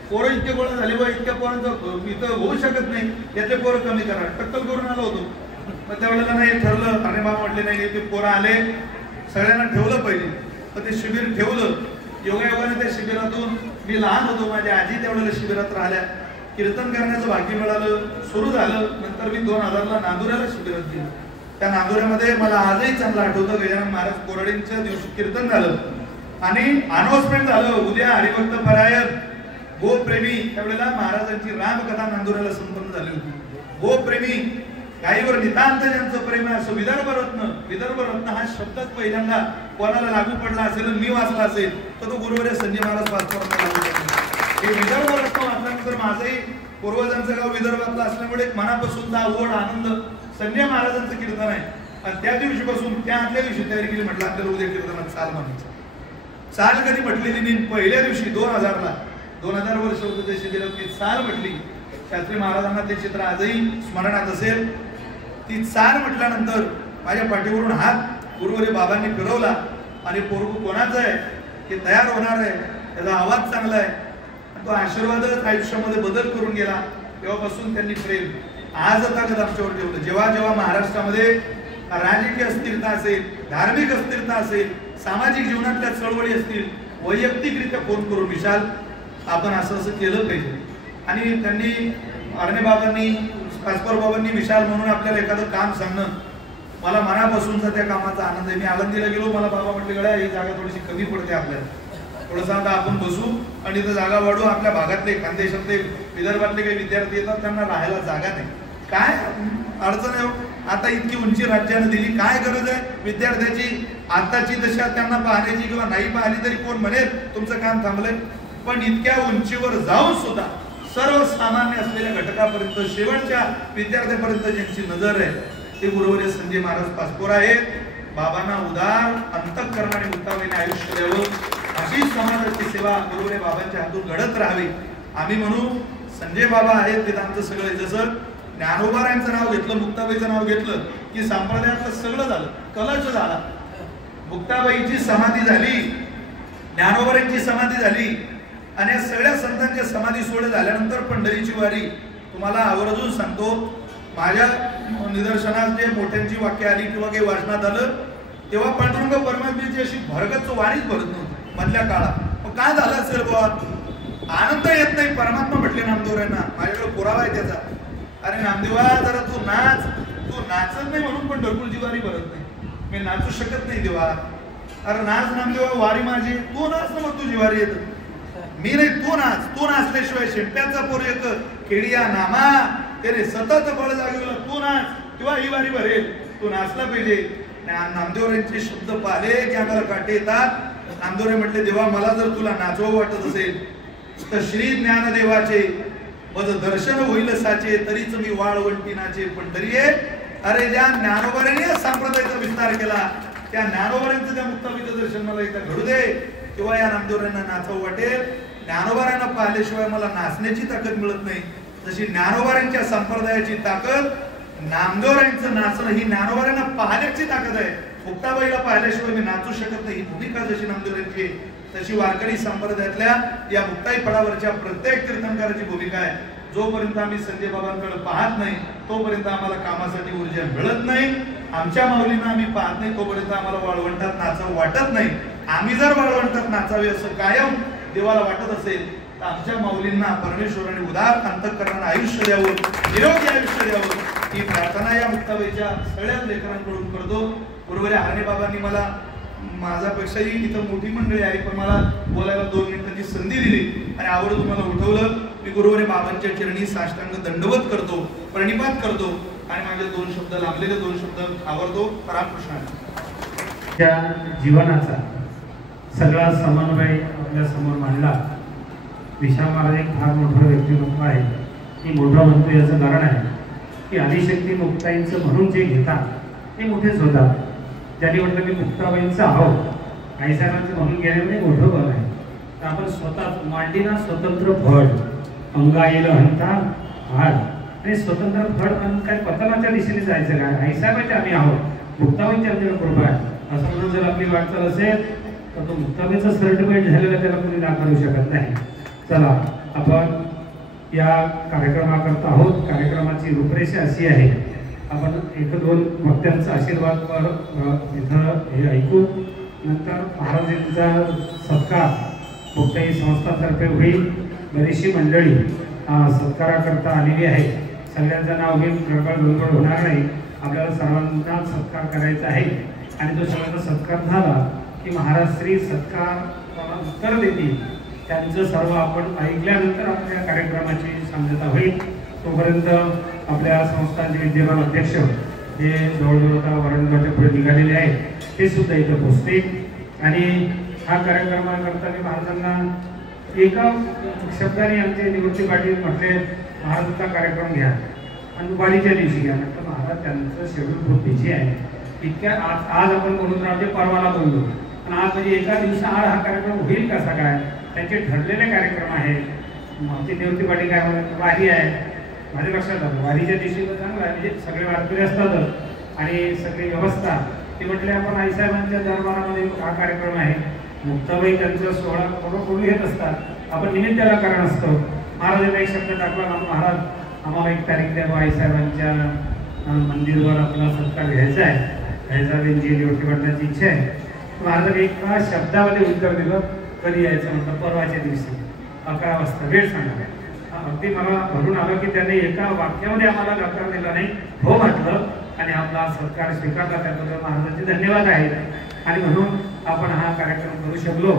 पोरं इतके गोळा झाले व इतक्या पोरांचं इथं होऊ शकत नाही, यातले पोरं कमी करा, टक्कल करून आलो होतो. मग त्यावेळेला नाही ठरलं आणि बाबा म्हटले नाही ते पोरं आले सगळ्यांना ठेवलं पाहिजे. तर ते शिबिर ठेवलं. योगायोगाने त्या शिबिरातून मी लहान होतो, माझ्या आजी त्यावेळेला शिबिरात राहिल्या, कीर्तन करण्याचं भाग्य मिळालं, सुरू झालं. नंतर मी 2000ला नांदुऱ्याला शिबिरात गेलो. त्या नांदुऱ्यामध्ये मला आजही चांगलं आठवतं, गजानन महाराज कोराडींच्या दिवशी कीर्तन झालं आणि अनाउन्समेंट झालं, उद्या हरिभक्त परायण गोप्रेमी. त्यावेळेला महाराजांची रामकथा नांदुऱ्याला संपन्न झाली होती. गोप्रेमी, गायीवर नितांत ज्यांचं प्रेम आहे असं विदर्भ रत्न हा शब्दच पहिल्यांदा कोणाला लागू पडला असेल, मी वाचला असेल तर तो गुरुवर्य संजय महाराज वाचताना लागू पडला. हे विदर्भ रत्न वाचल्यानंतर माझंही पूर्वजांचं गाव विदर्भातलं असल्यामुळे मनापासूनचा ओढ आनंद संजय महाराजांचं कीर्तन आहे. आणि त्या दिवशीपासून त्या आदल्या दिवशी तयारी केली, म्हटलं आपल्याला उद्या कीर्तनात चाल म्हणायचं. चाल कधी म्हटलेली नाही, पहिल्या दिवशी 2000 वर्ष होतं त्या शिबिरात ती चाल म्हटली. शास्त्री महाराजांना ते चित्र आजही स्मरणात असेल. ती चाल म्हटल्यानंतर माझ्या पाठीवरून हात गुरुवर्य बाबांनी फिरवला आणि पोरगू कोणाचं आहे ते तयार होणार आहे, त्याचा आवाज चांगला आहे, तो आशीर्वादच आयुष्यामध्ये बदल करून गेला. तेव्हापासून त्यांनी प्रेम आज ताकद आमच्यावर ठेवलं. जेव्हा जेव्हा महाराष्ट्रामध्ये राजकीय अस्थिरता असेल, धार्मिक अस्थिरता असेल, सामाजिक जीवनातल्या चळवळी असतील, वैयक्तिकरित्या फोन करून विशाल आपण असं केलं पाहिजे. आणि त्यांनी अरणे बाबांनी, कासकर बाबांनी विशाल म्हणून आपल्याला एखादं काम सांगणं, मला मनापासूनचा त्या कामाचा आनंद आहे. मी आळंदीला गेलो, मला बाबा म्हटले गड्या ही जागा थोडीशी कमी पडते आपल्याला, थोडंसं आता आपण बसू आणि इथं जागा वाढू. आपल्या भागातले खानदेशातले विदर्भातले काही विद्यार्थी येतात, त्यांना राहायला जागा नाही. काय अडचण आहे, आता इतकी उंची राज्यानं दिली, काय गरज आहे विद्यार्थ्याची आताची दशा त्यांना पाहण्याची, किंवा नाही पाहिली तरी कोण म्हणेल तुमचं काम थांबलंय. पण इतक्या उंचीवर जाऊन सुद्धा सर्वसामान्य असलेल्या घटकापर्यंत, शेवटच्या विद्यार्थ्यापर्यंत ज्यांची नजर आहे ते गुरुवर्य संजय महाराज पाचपोर आहेत. बाबांना उदार अंतःकरणाने मुक्ताबाईने आयुष्य द्यावं, अशी समाजाची सेवा गुरुवर्य बाबांच्या हातून घडत राहावी. आम्ही म्हणू संजय बाबा आहेत ते आमचं सगळं. जसं ज्ञानोबारायांचं नाव घेतलं, मुक्ताबाईचं नाव घेतलं की संप्रदायातलं सगळं झालं, कलश झाला. मुक्ताबाईची समाधी झाली, ज्ञानोबारायांची समाधी झाली आणि या सगळ्या संतांच्या समाधी सोहळे झाल्यानंतर पंढरीची वारी. तुम्हाला आवर्जून सांगतो, माझ्या निदर्शनात जे मोठ्यांची वाक्य आली किंवा काही वाचनात आलं तेव्हा पांडुरंग परमात्म्याची अशी भरगत वारीच भरत नव्हती मधल्या काळात. मग काय झालं असेल बुवा, आनंद येत नाही. परमात्मा म्हटले नामदेवरायांना, माझ्याकडे पुरावा आहे त्याचा, अरे नामदेवा जरा तू नाच. तू नाचत नाही म्हणून पण ढोलची वारी भरत नाही, मी नाचू शकत नाही देवा. अरे नाच नामदेवा, वारी माझी, तू नाच ना मग तुझी वारी येत. मी नाही, तू नाच. तू नाचल्याशिवाय शिंप्याचा पोर येत केडिया नामा त्याने सतत बळ जागवलं, तू नाच किंवा ही वारी भरेल, तू नाचला पाहिजे. नामदेवरायांचे शब्द पाहिले की आम्हाला काटे येतात. नामदेवराय म्हटले, देवा मला जर तुला नाचवं वाटत असेल तर श्री ज्ञानदेवाचे मज दर्शन होईल साचे, तरीच मी वाळवंटी नाचे पंढरी आहे. अरे ज्या ज्ञानोबारांनी संप्रदायाचा विस्तार केला त्या ज्ञानोबारांचं त्या मुक्ताबाईचं दर्शन मला एकदा घडू दे, तेव्हा या नामदेवरायांना नाचवं वाटेल. ज्ञानोबारांना पाहिल्याशिवाय मला नाचण्याची ताकद मिळत नाही, जशी ज्ञानोबारांच्या संप्रदायाची ताकद नामदेवरायांचं नाचणं ही ज्ञानोबारांना पाहण्याची ताकद आहे. मुक्ताबाईला पाहिल्याशिवाय मी नाचू शकत नाही, ही भूमिका जशी नामदेवरांची तशी वारकरी संप्रदायातल्या या मुक्ताई फळावरच्या प्रत्येक कीर्तनकाराची भूमिका आहे. जोपर्यंत आम्ही संजय बाबांकडे पाहत नाही तोपर्यंत आम्हाला कामासाठी ऊर्जा मिळत नाही. आमच्या माऊलींना आम्ही पाहत नाही तोपर्यंत आम्हाला वाळवंटात नाचावं वाटत नाही. आम्ही जर वाळवंटात नाचावे असं कायम देवाला वाटत असेल तर आमच्या माऊलींना परमेश्वराने उदार अंतःकरणाने आयुष्य द्यावं, निरोगी आयुष्य द्यावं, ही प्रार्थना या मुक्ताबाईच्या सगळ्याच लेकरांकडून करतो. गुरुवर्य हरणे बाबांनी मला, माझ्यापेक्षाही इथं मोठी मंडळी आहे पण मला बोलायला 2 मिनिटांची संधी दिली आणि आवर्जून मला उठवलं. मी गुरुवर्य बाबांच्या चरणी साष्टांग दंडवत करतो, प्रणिपात करतो आणि माझे 2 शब्द लांबलेले 2 शब्द आवडतो. रामकृष्ण. त्या जीवनाचा सगळा समन्वय आपल्या समोर मांडला. विशाल महाराज एक फार मोठं व्यक्तिमत्व आहे. मी मोठं म्हणतो याचं कारण आहे की आदिशक्ती मुक्ताईंचं म्हणून जे घेतात ते मोठेच होतात. ज्यांनी म्हटलं मी मुक्ताबाईंचं आहोत, आईसाहेबांचं म्हणून गेल्यामुळे मोठं बळ आहे. तर आपण स्वतः मांडीना स्वतंत्र फळ अंगा येईल हंता हाड आणि स्वतंत्र फळ म्हणून काय पतनाच्या दिशेने जायचं काय, आईसाहेबांचे आम्ही आहोत, मुक्ताबाईंची आमच्याकडे कृपा आहे असं म्हणून जर आपली वाटचाल असेल तर तो मुक्ताबाईचा सर्टिफिकेट झालेला त्याला कोणी नाकारू शकत नाही. चला आपण या कार्यक्रमाकरता आहोत. कार्यक्रमाची रूपरेषा अशी आहे आपण एक दोन वक्त्यांचा आशीर्वाद इथं हे ऐकू. नंतर महाराजांचा सत्कार मुक्ताई संस्थातर्फे होईल. बरीचशी मंडळी सत्काराकरता आलेली आहे. सगळ्यांचं नाव घेऊन गडबड होणार नाही. आपल्याला सर्वांचा सत्कार करायचा आहे आणि तो सगळ्यांचा सत्कार झाला की महाराज श्री सत्कार उत्तर देतील. त्यांचं सर्व आपण ऐकल्यानंतर आपल्या कार्यक्रमाची सांगता होईल. तोपर्यंत आपल्या संस्थांचे विद्यमान अध्यक्ष हे जवळजवळ आता वरणगावच्या पुढे निघालेले आहेत. ते सुद्धा इथं पोहोचतील आणि हा कार्यक्रमाकरता मी महाराजांना एका शब्दाने आमचे निवृत्ती पाटील म्हटले महाराजांचा कार्यक्रम घ्या आणि वारीच्या दिवशी घ्या. म्हटलं महाराज त्यांचं शेड्यूल खूप बिझी आहे. इतक्या आज आपण बोलून राहते परवाला बोललो पण आज म्हणजे एका दिवसाआड हा कार्यक्रम होईल कसा काय. त्यांचे ठरलेले कार्यक्रम आहेत. आमचे निवृत्ती पाटील काय म्हणतात वारी आहे. माझ्या लक्षात आलं वारीच्या दिवशी चांगलं आहे म्हणजे सगळे वारकरी असतातच आणि सगळी व्यवस्था. ते म्हटले आपण आईसाहेबांच्या दरबारामध्ये हा कार्यक्रम आहे. मुक्ताबाई त्यांचा 16 करोड घेत असतात. आपण निमित्ताला कारण असतं. महाराजांना एक शब्द टाकला महाराज आम्हाला 1 तारीख द्या आईसाहेबांच्या मंदिरवर आपला सत्कार घ्यायचा आहे. हैजाबाईंची निवृत्ती करण्याची इच्छा आहे. महाराजांनी एका शब्दामध्ये उत्तर दिलं कधी यायचं म्हटलं परवाच्या दिवशी 11 वाजता वेळ सांगा. अगदी मला भरून आलं की त्याने एका वाक्यामध्ये आम्हाला नकार दिला नाही. हो म्हटलं आणि आपला सत्कार स्वीकारला. त्याबद्दल महाराजांचे धन्यवाद आहेत. आणि म्हणून आपण हा कार्यक्रम करू शकलो.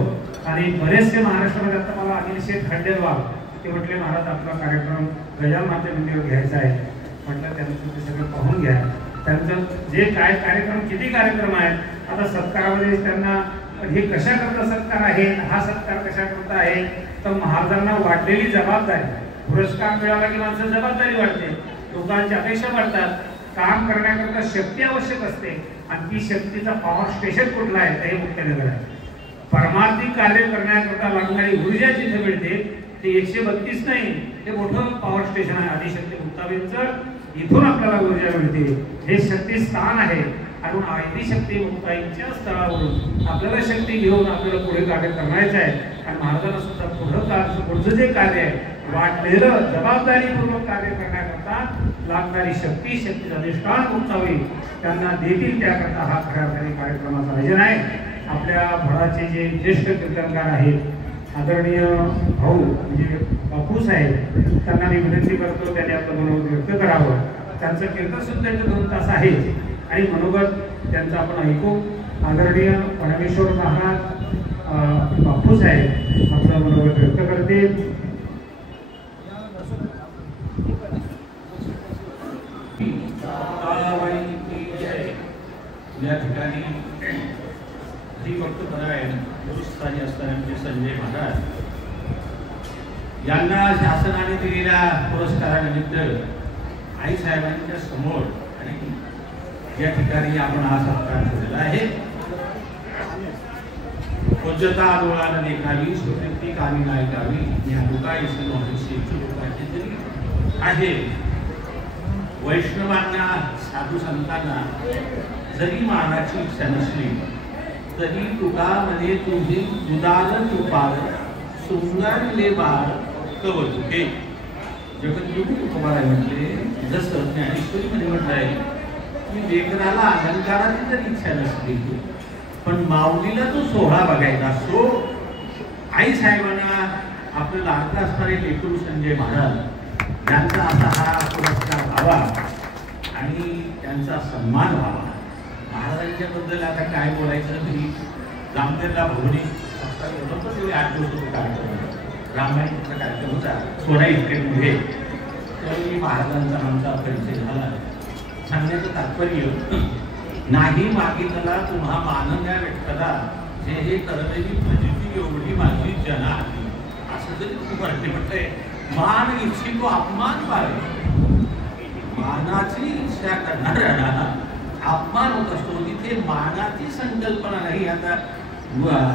आणि बरेचसे महाराष्ट्रामध्ये आता मला अनिल शेठ खंडेलवाल ते म्हटले महाराज आपला कार्यक्रम गजानन माते मंदिरावर घ्यायचा आहे. म्हटलं त्यांचं ते सगळं पाहून घ्या. त्यांचं जे काय कार्यक्रम किती कार्यक्रम आहेत आता सत्कारामध्ये त्यांना हे कशा करता सत्कार आहे हा सत्कार कशा करता आहे तर महाराजांना वाटलेली जबाबदारी. पुरस्कार मिळाला की माणसं जबाबदारी वाटते. लोकांची अपेक्षा वाढतात. काम करण्याकरता शक्ती आवश्यक असते आणि ती शक्तीचा पॉवर स्टेशन कुठला आहे तर हे मुक्ताईनगर आहे. परमार्थिक कार्य करण्याकरता लागणारी ऊर्जा जिथे मिळते ते 132 नाही ते मोठं पॉवर स्टेशन आहे. आदिशक्ती मुक्ताबाईंचं इथून आपल्याला ऊर्जा मिळते. हे शक्ती स्थान आहे आणि आदिशक्ती मुक्ताईंच्या स्थळावरून आपल्याला शक्ती घेऊन आपल्याला पुढे कार्य करायचं आहे. आणि महाराजांना सुद्धा पुढचं जे कार्य आहे वाटलेलं जबाबदारीपूर्वक कार्य करण्याकरता लागणारी शक्तीचं अधिष्ठान मुक्ताबाई त्यांना देतील त्याकरता हा खऱ्या अर्थाने कार्यक्रमाचं आयोजन आहे. आपल्या फळाचे जे ज्येष्ठ कीर्तनकार आहेत आदरणीय भाऊ म्हणजे बापू साहेब त्यांना मी विनंती करतो त्यांनी आपलं मनोगत व्यक्त करावं. त्यांचं कीर्तन सुद्धा 2 तास आहे आणि मनोगत त्यांचं आपण ऐकू. आदरणीय परमेश्वर महाराज बापू साहेब आपलं मनोगत व्यक्त करतील. या ठिकाणी हरिभक्तपरायण गुरुस्थानी असताना संजय महाराज यांना शासनाने दिलेल्या पुरस्कारानिमित्त आईसाहेबांच्या समोर आणि या ठिकाणी आपण हा सत्कार ठेवलेला आहे. पूज्यता डोळानं देखावी सुकृती कामी नाही गावी या लोकांची लोकांची तरी आहे. वैष्णवांना साधू संतांना जरी मानाची इच्छा नसली तरी तुकामध्ये तुझी दुधार तुपार सुंदरले बाळ कवतुके. जगद्गुरु तुकोबाराय म्हटले जसं ज्ञानेश्वरीमध्ये म्हटलंय की लेकराला अलंकाराची जर इच्छा नसली पण माऊलीला तो सोहळा बघायचा असतो. आई साहेबांना आपलं लाडकं असणारे लेकरू संजय महाराज त्यांचा असा हा पुरस्कार व्हावा आणि त्यांचा सन्मान व्हावा. महाराजांच्या बद्दल आता काय बोलायचं तरी जामनेरला भवनी 8 दिवस कार्यक्रम रामायणाचा कार्यक्रम होता 16 इतके त्यावेळी महाराजांचा आमचा परिचय झाला. सांगण्याचं तात्पर्य नाही मागितला तुम्हा मानन्या व्यक्तला जे हे करलेली भजती एवढी माझी जना आली असं जरी तुम्ही म्हटलंय. मान इच्छितो अपमान पाहिजे. मानाची इच्छा करणाऱ्याला अपमान होत असतो. तिथे मानाची संकल्पना नाही. आता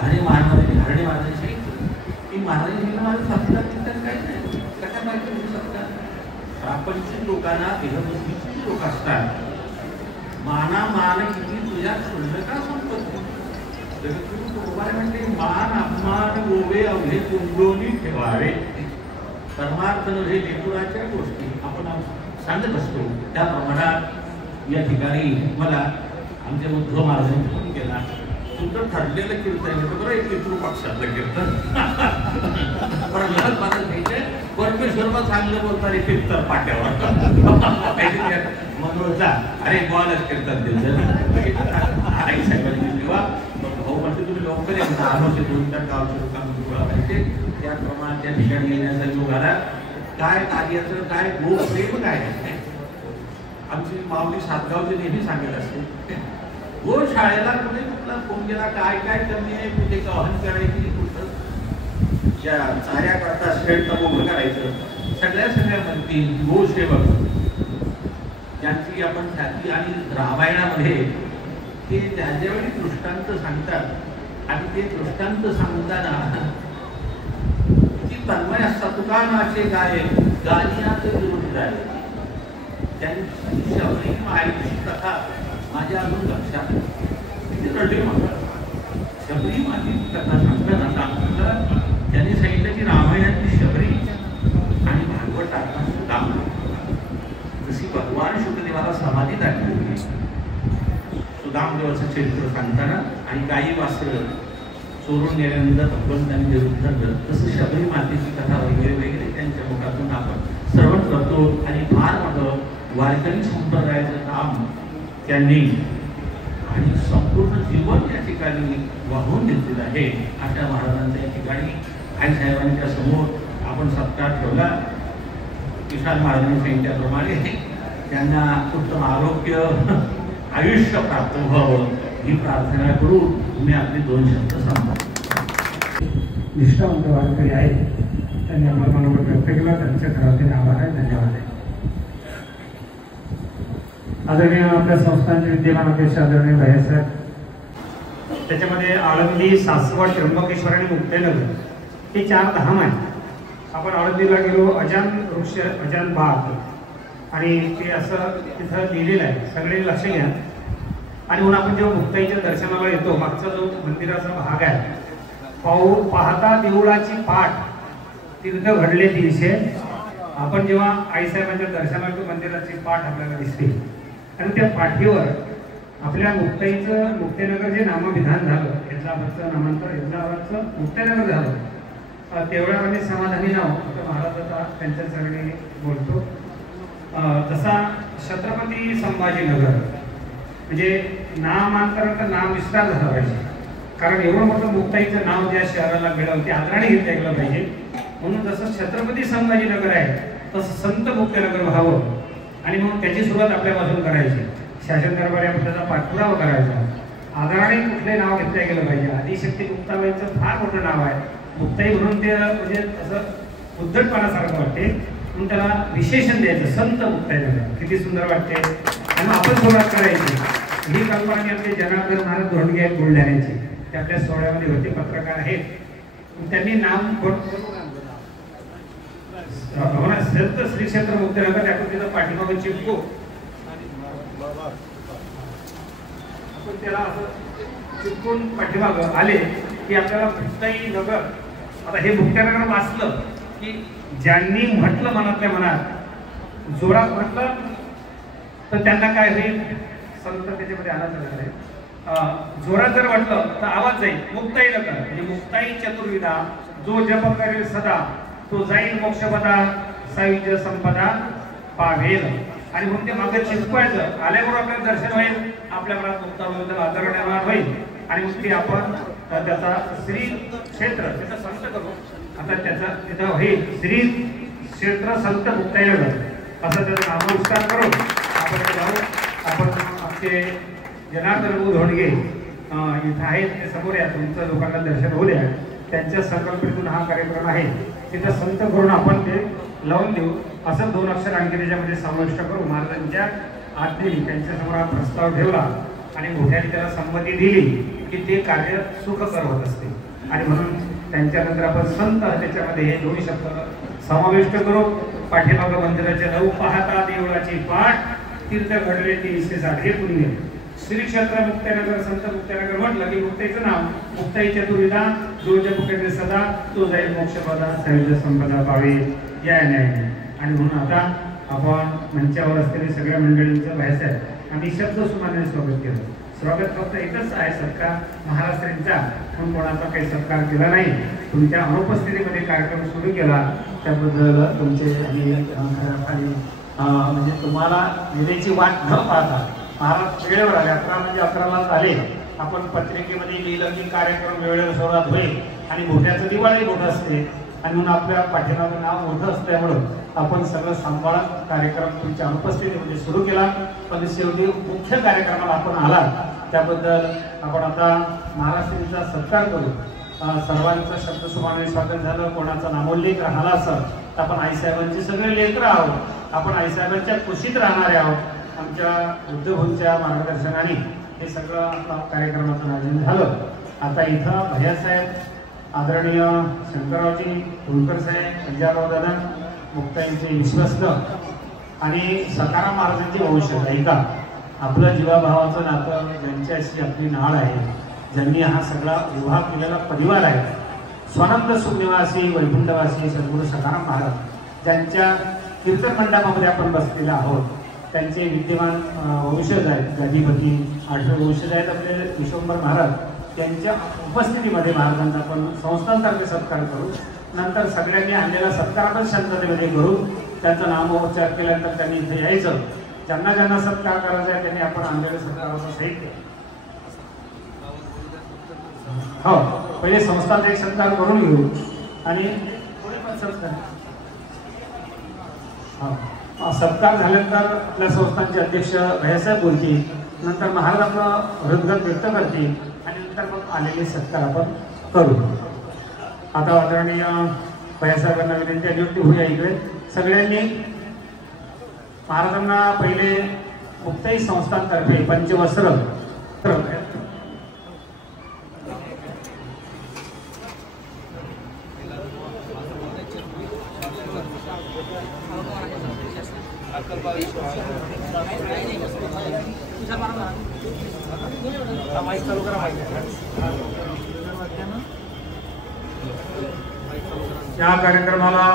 हरे महाराजांनी हरणे महाराजांनी सांगितलं की महाराजांनी माझं सत्ता कीर्तन काही नाही कशा पाहिजे सत्ता. प्रापंचिक लोकांना देहबुद्धीचे लोक असतात. माना मान किती तुझ्या क्षुल्लका संपत्ती. जगद्गुरु तुकोबाराय म्हणते मान अपमान गोवे अवघे कुंडोनी ठेवावे. परमार्थ हे लेकुराच्या गोष्टी आपण सांगत असतो त्या प्रमाणात या ठिकाणी मला आमचे उद्धव महाराजांनी फोन केला, तुमचं ठरलेलं कीर्तन आहे बरं, एक पितृ पक्षातलं कीर्तन. प्रल्हाद महाराज घ्यायचे, परमेश्वरला चांगलं बोलणारे कीर्तन पाट्यावर म्हणून जा, अरे गोवालाच कीर्तन दिलं आई साहेबांनी किंवा भाऊ म्हणते तुम्ही लवकर या, आलोचे 2-4 गावचे लोकांना गोळा पाहिजे, त्याप्रमाणे त्या ठिकाणी येण्याचा योग आला. काय कार्याचं काय गोप्रेम काय आहे. आमची माऊली सातगावचे नेहमी सांगत असते, गो शाळेला कुठे कुठला फोन केला, काय काय कमी आहे, कुठे कव्हन करायची, कुठं ज्या चाऱ्या करता शेडचं उभं करायचं, सगळ्या म्हणती गो सेवक ज्यांची आपण ख्याती. आणि रामायणामध्ये ते त्याच्यावेळी दृष्टांत सांगतात आणि ते दृष्टांत सांगताना ती तन्मय असतात. तुका नाचे गाये गालियात विरोध झाले, त्यांची शबरी माईची कथा माझ्या अजून लक्षात किती रडले म्हणतात. शबरी मातीची कथा सांगताना सांगताना त्यांनी सांगितलं की रामायणाची शबरी आणि भागवताचा सुदाम, जशी भगवान शुकदेवाला समाधी दाखवली सुदामदेवाचं चरित्र सांगताना आणि काही वासरं चोरून गेल्यानंतर भगवंतांनी निरुद्ध, तसं शबरी मातेची कथा वगैरे वगैरे त्यांच्या मुखातून आपण श्रवण करतो. आणि फार मोठं वारकरी संप्रदायाचं काम त्यांनी आणि संपूर्ण जीवन या ठिकाणी वाहून घेतलेलं आहे. अशा महाराजांच्या या ठिकाणी आईसाहेबांच्या समोर आपण सत्कार ठेवला. किसान महाराजांनी सांगितल्याप्रमाणे त्यांना उत्तम आरोग्य आयुष्य प्राप्त व्हावं ही प्रार्थना करून मी आपले 2 शब्द सांगतो. निष्ठावंत वारकरी आहेत, त्यांनी आपला मनोगत व्यक्त केला, त्यांच्या घरातील आभार आहे, धन्यवाद आहे. आदरणीय आपल्या संस्थांचे विद्यमान अध्यक्ष आदरणीय भैयासाहेब, त्याच्यामध्ये आळंदी, सासवड, त्र्यंबकेश्वर आणि मुक्ताईनगर हे 4 धाम आहेत. आपण आळंदीला गेलो, अजान वृक्ष, अजान बाग, आणि ते असं तिथं लिहिलेलं आहे, सगळे लक्ष घ्या. आणि म्हणून आपण जेव्हा मुक्ताईच्या दर्शनाला येतो, मागचा जो मंदिराचा भाग आहे, पाहता देवळाची पाठ तीर्थ घडले 300. आपण जेव्हा आईसाहेबांच्या दर्शनाला येतो, मंदिराची पाठ आपल्याला दिसते आणि त्या पाठीवर आपल्या मुक्ताईचं मुक्ताईनगर जे नामविधान झालं, यल्लाबादचं नामांतर यल्लाबादचं मुक्ताईनगर झालं, तेवढ्यामध्ये समाधानी नाव आता महाराज आता त्यांच्या चरणी बोलतो. तसा छत्रपती संभाजीनगर म्हणजे नामांतराचं नाम विस्तार झाला पाहिजे, कारण एवढं मोठं मुक्ताईचं नाव ज्या शहराला मिळालं ते आदराने घेता गेलं पाहिजे. म्हणून जसं छत्रपती संभाजीनगर आहे तसं संत मुक्ताईनगर व्हावं आणि म्हणून त्याची सुरुवात आपल्यापासून करायची. शासन दरबारी आपण त्याचा पाठपुरावा करायचा, आदराने कुठले नाव घेतलं गेलं पाहिजे. आदिशक्ती मुक्ताबाईंचं फार मोठं नाव आहे, मुक्ताई म्हणून ते म्हणजे असं उद्धटपणासारखं वाटते, म्हणून त्याला विशेषण द्यायचं संत मुक्ताईनगर. किती सुंदर वाटते. आणि आपण सुरुवात करायची. ही कल्पना आमचे जनार्दन महाराज धोंडगे आहेत बुलढाण्याचे, ते आपल्या सोहळ्यामध्ये होते, पत्रकार आहेत. त्यांनी नाम संत श्री क्षेत्र मुक्ताईनगर आपण तिथं पाठीमागे चिपको, आपण त्याला असं चिपकून पाठीमागं आले की आपल्याला मुक्ताईनगर. आता हे मुक्ताईनगर वाचलं की ज्यांनी म्हटलं मनातल्या मनात जोरात म्हटलं तर त्यांना काय होईल, संत त्याच्यामध्ये आनंद झालाय. जोरात जर म्हटलं तर आवाज जाईल. मुक्ताईनगर म्हणजे मुक्ताई चतुर्विधा, जो जप करेल सदा तो जाईल मोक्षपदा, सायुज्य संपदा पावेल. आणि मग ते मागे चिपकायचं, आल्याबरोबर आपल्याला दर्शन होईल, आपल्या मनात मुक्ताबद्दल आदर निर्माण होईल आणि मग ते आपण त्याचा श्री क्षेत्र त्याचा संत करू. आता त्याचा तिथं होईल श्री क्षेत्र संत मुक्ताईनगर असं त्याचा नामविस्तार करून आपण जाऊ. आपण आमचे जनार्दन धोंडगे इथं आहेत, ते समोर या, तुमचं लोकांना दर्शन होऊ द्या. त्यांच्या संकल्पनेतून हा कार्यक्रम आहे, तिथं संत करून आपण ते लावून देऊ. असं 2 अक्षर आणखी त्याच्यामध्ये समाविष्ट करू. महाराजांच्या आज्ञेने त्यांच्यासमोर हा प्रस्ताव ठेवला आणि मोठ्याने त्याला संमती दिली की ते कार्य सुखकर होत असते. आणि म्हणून त्यांच्यानंतर आपण संत त्याच्यामध्ये हे 2 शब्द समाविष्ट करू. पाठीमागं मंदिराच्या 9 पाहता देवळाची पाठ तीर्थ घडले 360 हे पुण्य. श्री क्षेत्र मुक्ताईनगर संत मुक्ताईनगर म्हटलं की मुक्ताईचं नाव मुक्ताई चतुर्विधा, जो जप करेल सदा तो जाईल मोक्षपदा, सायुज्य संपदा पावे या न्यायाने. आणि म्हणून आता आपण मंचावर असलेले सगळ्या मंडळींचं भायचं आहे आम्ही शब्दसुमाने स्वागत केलं. स्वागत फक्त एकच आहे, सत्कार महाराष्ट्रांचा म्हणून कोणाचा काही सत्कार केला नाही. तुमच्या अनुपस्थितीमध्ये कार्यक्रम सुरू केला त्याबद्दल तुमचे आणि म्हणजे तुम्हाला वेळेची वाट न पाहता महाराज वेळेवर आले. 11 म्हणजे 11लाच आले. आपण पत्रिकेमध्ये लिहिलं की कार्यक्रम वेळेवर सुरुवात होईल आणि मोठ्याचं दिवाळी मोठं असते आणि म्हणून आपल्या पाठीमागं नाव मोठं असल्यामुळं आपण सगळं सांभाळत कार्यक्रम तुमच्या अनुपस्थितीमध्ये सुरू केला. पण शेवटी मुख्य कार्यक्रमाला आपण आला त्याबद्दल आपण आता महाराष्ट्रीचा सत्कार करू. सर्वांचं शब्दसुमाने स्वागत झालं. कोणाचा नामोल्लेख राहिला असेल तर आपण आईसाहेबांचे सगळे लेकरं आहोत. आपण आईसाहेबांच्या कुशीत राहणारे आहोत. आमच्या बुद्धभूंच्या मार्गदर्शनाने हे सगळं आपलं कार्यक्रमाचं आयोजन झालं. आता इथं भैयासाहेब, आदरणीय शंकररावजी होळकर साहेब, पंजाबराव दादा, मुक्ताईंचे विश्वस्त आणि सखाराम महाराजांचे वंशज ऐका. आपलं जीवाभावाचं नातं ज्यांच्याशी आपली नाळ आहे, ज्यांनी हा सगळा विवाह केलेला परिवार आहे, स्वानंद सुखनिवासी वैकुंठवासी सद्गुरू सखाराम महाराज ज्यांच्या कीर्तन मंडपामध्ये आपण बसलेले आहोत, त्यांचे विद्यमान वंशज आहेत. गदिपती 8वे वंशज आहेत आपले विश्वंभर महाराज. त्यांच्या उपस्थितीमध्ये महाराजांचा आपण संस्थांतर्फे सत्कार करू. नंतर सगळ्यांनी आणलेला सत्कार आपण शांततेमध्ये करू. त्यांचं नामोच्चार केल्यानंतर त्यांनी इथे यायचं. ज्यांना ज्यांना सत्कार करायचा आहे त्यांनी आपण आणलेलं सत्काराचं साहित्य हो पहिले संस्थांचा एक सत्कार करून घेऊ आणि सत्कार झाल्यानंतर आपल्या संस्थांचे अध्यक्ष भैयासाहेब बोलतील. नंतर महाराज आपलं हृदगत व्यक्त करतील आणि नंतर मग आलेले सत्कार आपण करू. आता आदरणीय भैयासाहेबांना विनंती नियुक्ती होऊया इकडे. सगळ्यांनी महाराजांना पहिले मुक्ताई संस्थांतर्फे पंचवस्त्र या कार्यक्रमाला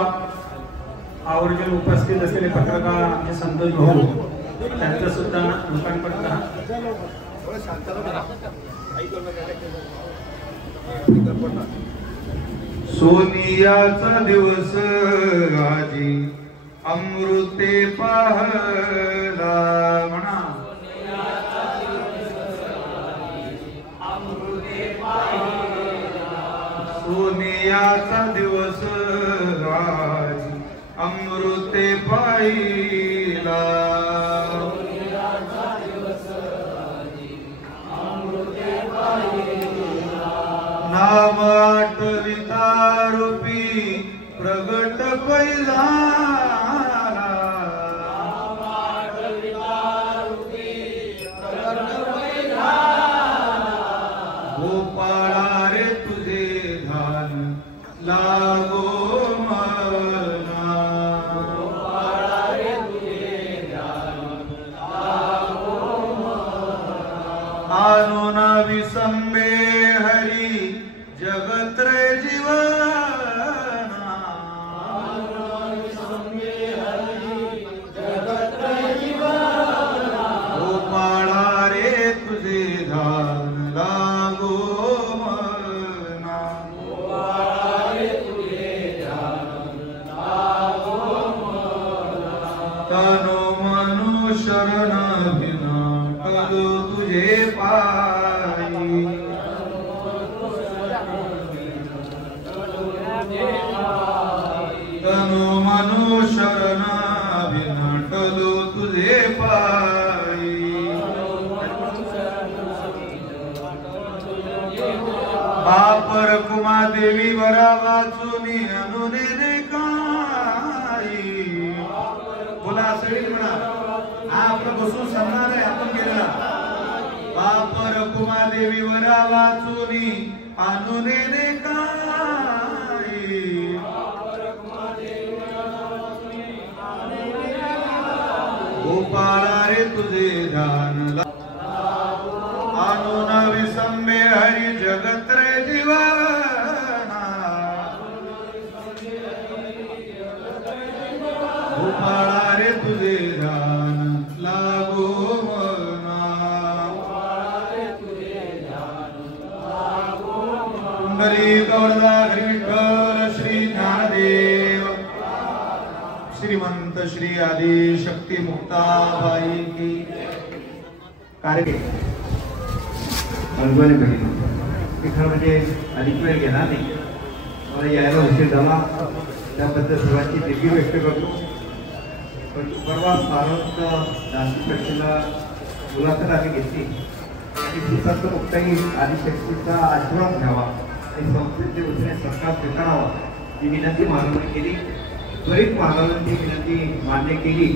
आवर्जून उपस्थित असलेले पत्रकार आमचे संतोष भाऊ त्यांचं सुद्धा लोकांपर्यंत सोनियाचा दिवस आजी अमृते पाहला म्हणा. सोनियाचा दिवस आजी अमृते पाहिला. नाम आठविता रूपी प्रगट पहिला. गोपाळा रे तुझे ध्यान लागो मना. आनो ना विसंबे हरी जगत्रे जीवना. गोपाळा रे तुझे ध्यान लागो मना. तनो मनु शरण भिना कलो तुझे पायी. तनो मनु शरण भिना कलो तुझे पायी. बापर कुमा देवी वरा वाचुनी अनुने काही. बोला सगळी म्हणा. हा आपलं बसून सन्मान आहे आपण केलेला. बापर कुमा देवी वरा वाचुनी अनुने काही. गोपाळा रे तुझे ध्यान आणून विसंबे हरी जगत रे जीवना. गोपाळा रे तुझे ध्यान लागो मना. बोला हरी विठ्ठल श्री ज्ञानदेव श्रीमंत श्री आदि शक्ती मुक्ताबाई की कार्यक्रम अनुभवाने बघितलं मी खरं म्हणजे अधिक वेळ घेणार नाही मला यायला उशीर झाला त्याबद्दल सर्वांची दिलगी व्यक्त करतो पण परवा महाराष्ट्र दासपक्षीला मुलाखत आम्ही घेतली आणि श्रीसंत मुक्ताई आदिशक्तीचा आशीर्वाद घ्यावा आणि संस्थेचे वतीने सत्कार स्वीकारावा ही विनंती महाराजांनी केली त्वरित महाराजांनी विनंती मान्य केली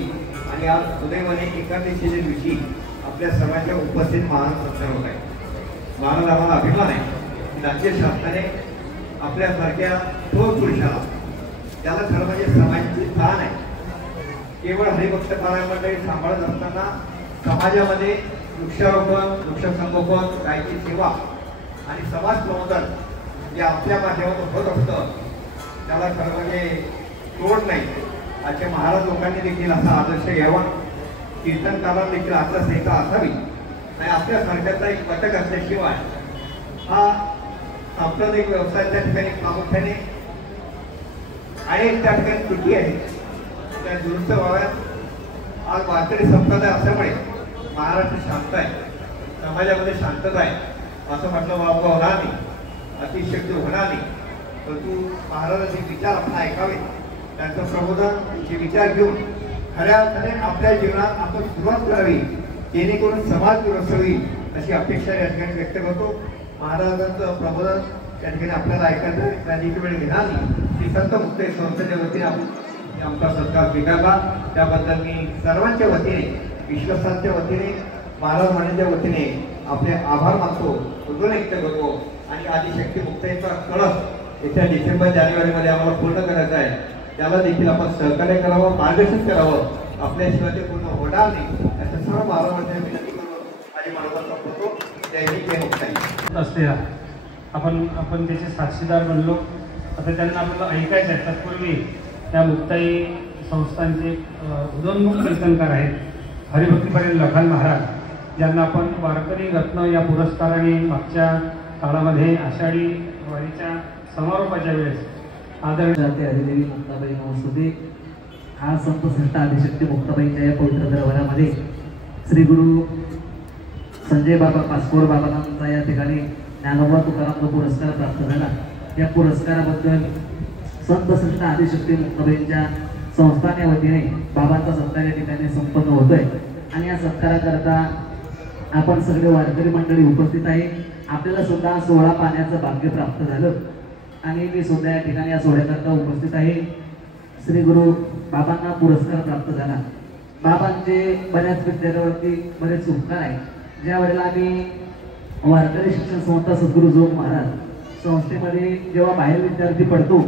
आणि आज सुदैवाने एकादशीच्या दिवशी आपल्या सर्वांच्या उपस्थित महाराज सत्कार होत आहे महाराज आम्हाला अभिमान आहे राज्य शासनाने आपल्यासारख्या थोर पुरुषाला त्याला खरं म्हणजे समाजाची स्थान आहे केवळ हरिभक्त पारायण मंडळी सांभाळत असताना समाजामध्ये वृक्षारोपण वृक्षसंगोपन गायची सेवा आणि समाज प्रबोधन जे आपल्या माध्यमातून होत असतं त्याला खरं म्हणजे तोड नाही आजच्या महाराज लोकांनी देखील असा आदर्श घ्यावा कीर्तनकारांना देखील आचारसंहिता असावी आणि आपल्यासारख्याचा एक घटक असल्याशिवाय हा सांप्रदायिक व्यवसाय त्या ठिकाणी प्रामुख्याने अनेक त्या ठिकाणी त्रुटी आहे त्या दुरुस्त व्हाव्यात आज वारकरी संप्रदाय असल्यामुळे महाराष्ट्र शांत आहे समाजामध्ये शांतता आहे असं म्हटलं बाबा होणार नाही अतिशक्ती होणार नाही परंतु महाराजांचे विचार आपण ऐकावे त्यांचं प्रबोधन विचार घेऊन खऱ्या अर्थाने आपल्या जीवनात आपण सुरुवात करावी जेणेकरून समाज दुरुस्त होईल अशी अपेक्षा या ठिकाणी व्यक्त करतो महाराजांचं प्रबोधन त्या ठिकाणी आपल्याला ऐकायचं त्यांनी वेळ घेणार नाही श्रीसंत मुक्ताई संस्थेच्या वतीने आपण आमचा सत्कार स्वीकारला त्याबद्दल मी सर्वांच्या वतीने विश्वासांच्या वतीने महाराज मानेच्या वतीने आपले आभार मानतो उद्गल व्यक्त करतो आणि आदिशक्ती मुक्ताईचा कळस येत्या डिसेंबर जानेवारीमध्ये आम्हाला पूर्ण करायचा आहे त्याला देखील आपण सहकार्य करावं मार्गदर्शन करावं आपल्याशिवाय ते पूर्ण होणार नाही असं सर्व महाराजांच्या विनंती करून माझी मनोगत करतो जय हिंद जय मुक्ताई असते आपण त्याचे साक्षीदार बनलो आता त्यांना आपल्याला ऐकायचं आहे तत्पूर्वी त्या मुक्ताई संस्थांचे उदोन्मुख कीर्तनकार आहेत हरिभक्तीपर्यंत लखान महाराज ज्यांना आपण वारकरी रत्न या पुरस्काराने मागच्या काळामध्ये आषाढी वारीच्या समारोपाच्या वेळेस आदरणीय हरिदेवी मुक्ताबाई नमस्ते हा संत संत आदिशक्ती मुक्ताबाईंच्या या पवित्र दरबारामध्ये श्री गुरु संजय बाबा पासपोर बाबांचा या ठिकाणी ज्ञानोबा तुकाराम पुरस्कार प्राप्त झाला या पुरस्काराबद्दल संत संत आदिशक्ती मुक्ताबाईंच्या संस्थाने वतीने बाबांचा सत्कार या ठिकाणी संपन्न होतोय आणि या सत्काराकरता आपण सगळे वारकरी मंडळी उपस्थित आहे आपल्याला सुद्धा सोहळा पाहण्याचं भाग्य प्राप्त झालं आणि मी सुद्धा या ठिकाणी या सोहळ्याकरता उपस्थित आहे श्री गुरु बाबांना पुरस्कार प्राप्त झाला बाबांचे बऱ्याच विद्यार्थ्यांवरती बरेच उपकार आहे ज्या वेळेला आम्ही वारकरी शिक्षण संस्था सद्गुरू जोग महाराज संस्थेमध्ये जेव्हा बाहेर विद्यार्थी पडतो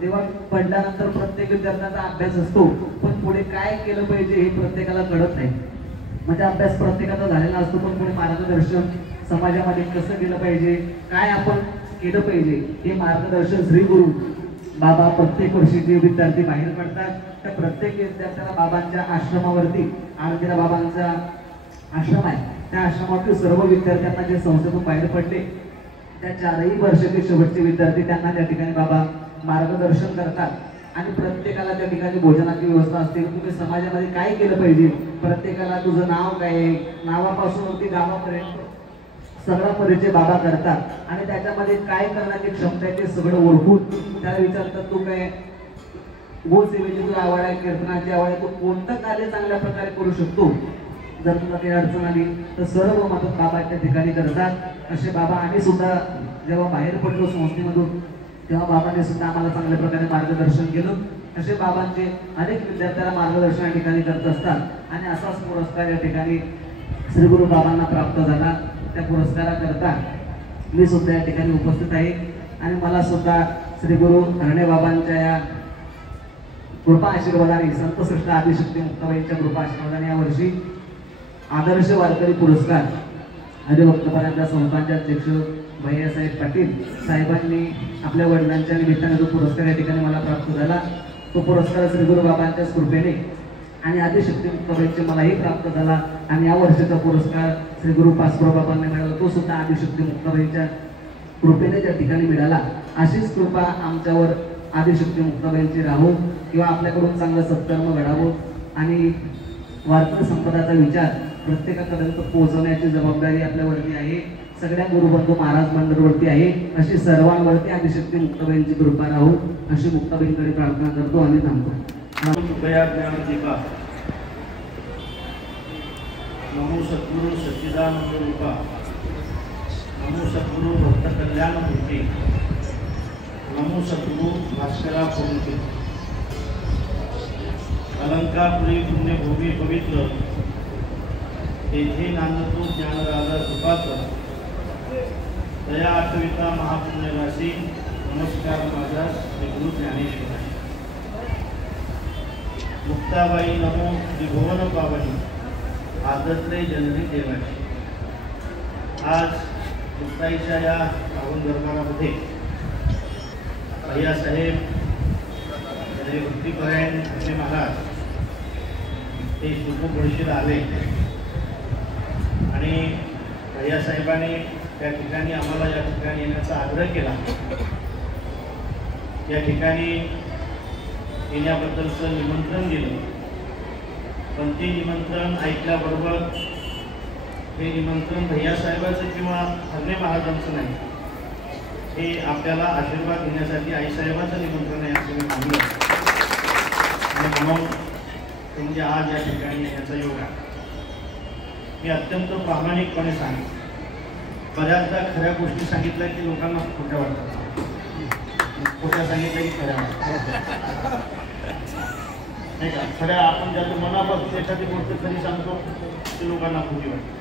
तेव्हा पडल्यानंतर प्रत्येक विद्यार्थ्यांचा अभ्यास असतो पण पुढे काय केलं पाहिजे हे प्रत्येकाला कळत नाही म्हणजे अभ्यास प्रत्येकाचा झालेला असतो पण पुढे मार्गदर्शन समाजामध्ये कसं केलं पाहिजे काय आपण केलं पाहिजे हे मार्गदर्शन श्री गुरु बाबा प्रत्येक वर्षी जे विद्यार्थी बाहेर पडतात त्या प्रत्येक विद्यार्थ्याला बाबांच्या आश्रमावरती आरोग्य बाबांचा आश्रम आहे त्या आश्रमातील सर्व विद्यार्थ्यांना जे संस्थेतून बाहेर पडले त्या 4ही वर्षाचे शेवटचे विद्यार्थी त्यांना त्या ठिकाणी बाबा मार्गदर्शन करतात आणि प्रत्येकाला त्या ठिकाणी भोजनाची व्यवस्था असते तुम्ही समाजामध्ये काय केलं पाहिजे प्रत्येकाला तुझं नाव काय आहे नावापासून अगदी गावापर्यंत सगळा परिचय बाबा करतात आणि त्याच्यामध्ये काय करण्याची क्षमता आहे ते सगळं ओळखून त्याला विचारतात तू काय गोसेवेची तुला आवड आहे कीर्तनाची आवड आहे तू कोणतं कार्य चांगल्या प्रकारे करू शकतो जर तुला काही अडचण आली तर सर्व मदत बाबा त्या ठिकाणी करतात असे बाबा आम्ही सुद्धा जेव्हा बाहेर पडलो संस्थेमधून तेव्हा बाबांनी सुद्धा आम्हाला चांगल्या प्रकारे मार्गदर्शन केलं असे बाबांचे अनेक विद्यार्थ्यांना मार्गदर्शन या ठिकाणी करत असतात आणि असाच पुरस्कार या ठिकाणी श्री गुरु बाबांना प्राप्त झाला त्या पुरस्काराकरता मी सुद्धा या ठिकाणी उपस्थित आहे आणि मला सुद्धा श्री गुरु हरणे बाबांच्या या कृपा आशीर्वादाने संत श्रेष्ठ आदिशक्ती मुक्ताबाईंच्या कृपा आशीर्वादाने या वर्षी आदर्श वारकरी पुरस्कार हरिभक्तपरायण संस्थांचे अध्यक्ष भैयासाहेब पाटील साहेबांनी आपल्या वडिलांच्या निमित्ताने जो पुरस्कार या ठिकाणी मला प्राप्त झाला तो पुरस्कार श्री गुरु बाबांच्या कृपेने आणि आदिशक्ती मुक्ताबाईंचे मलाही प्राप्त झाला आणि या वर्षीचा पुरस्कार श्री गुरु पासपोर बाबांना मिळाला तो सुद्धा आदिशक्ती मुक्ताबाईंच्या कृपेने त्या ठिकाणी मिळाला, अशीच कृपा आमच्यावर आदिशक्ती मुक्ताबाईंची राहो किंवा आपल्याकडून चांगलं सत्कर्म घडावं आणि वारकरी संपदाचा विचार प्रत्येकापर्यंत पोहोचवण्याची जबाबदारी आपल्यावरती आहे, सगळ्या गुरुबंधू महाराज मंडळवरती आहे, अशी सर्वांवरती आदिशक्ती मुक्ताबाईंची कृपा राहो अशी मुक्ताबाईंकडे प्रार्थना करतो आणि थांबतो. कृपया ज्ञानदीपा नमो सद्गुरु सच्चिदानंद रूपा नमो सद्गुरु भक्त कल्याण मूर्ती नमो सद्गुरु भास्करा प्रमुखी अलंकापुरी पुण्यभूमी पवित्र तेथे नांदतो ज्ञानराजा सुपात्र दया आठविता महापुण्यराशी नमस्कार माझा श्री गुरु ज्ञानेश्वर. मुक्ताबाई नमो त्रिभुवन पावनी आदत्रे जननी देवाची. आज मुक्ताईच्या या पावन दरबारामध्ये भैयासाहेब भक्तीपरायण असे महाराज ते सुखपळशीला आले आणि भैयासाहेबांनी त्या ठिकाणी आम्हाला या ठिकाणी येण्याचा आग्रह केला. या ठिकाणी येण्याबद्दलचं निमंत्रण दिलं, पण ते निमंत्रण ऐकल्याबरोबर हे निमंत्रण भैयासाहेबाचं किंवा हरणे महाराजांचं नाही, हे आपल्याला आशीर्वाद घेण्यासाठी आईसाहेबाचं निमंत्रण आहे असं मी मानलं आणि म्हणून ते म्हणजे आज या ठिकाणी येण्याचा योग आहे. मी अत्यंत प्रामाणिकपणे सांगेन, बऱ्याचदा खऱ्या गोष्टी सांगितल्या की लोकांना खोट्या वाटतात, खोट्या सांगितल्या की खऱ्या वाटतात नाही का. खऱ्या आपण ज्याच्या मनापासून एखादी गोष्ट खरी सांगतो ते लोकांना खोटी वाटते,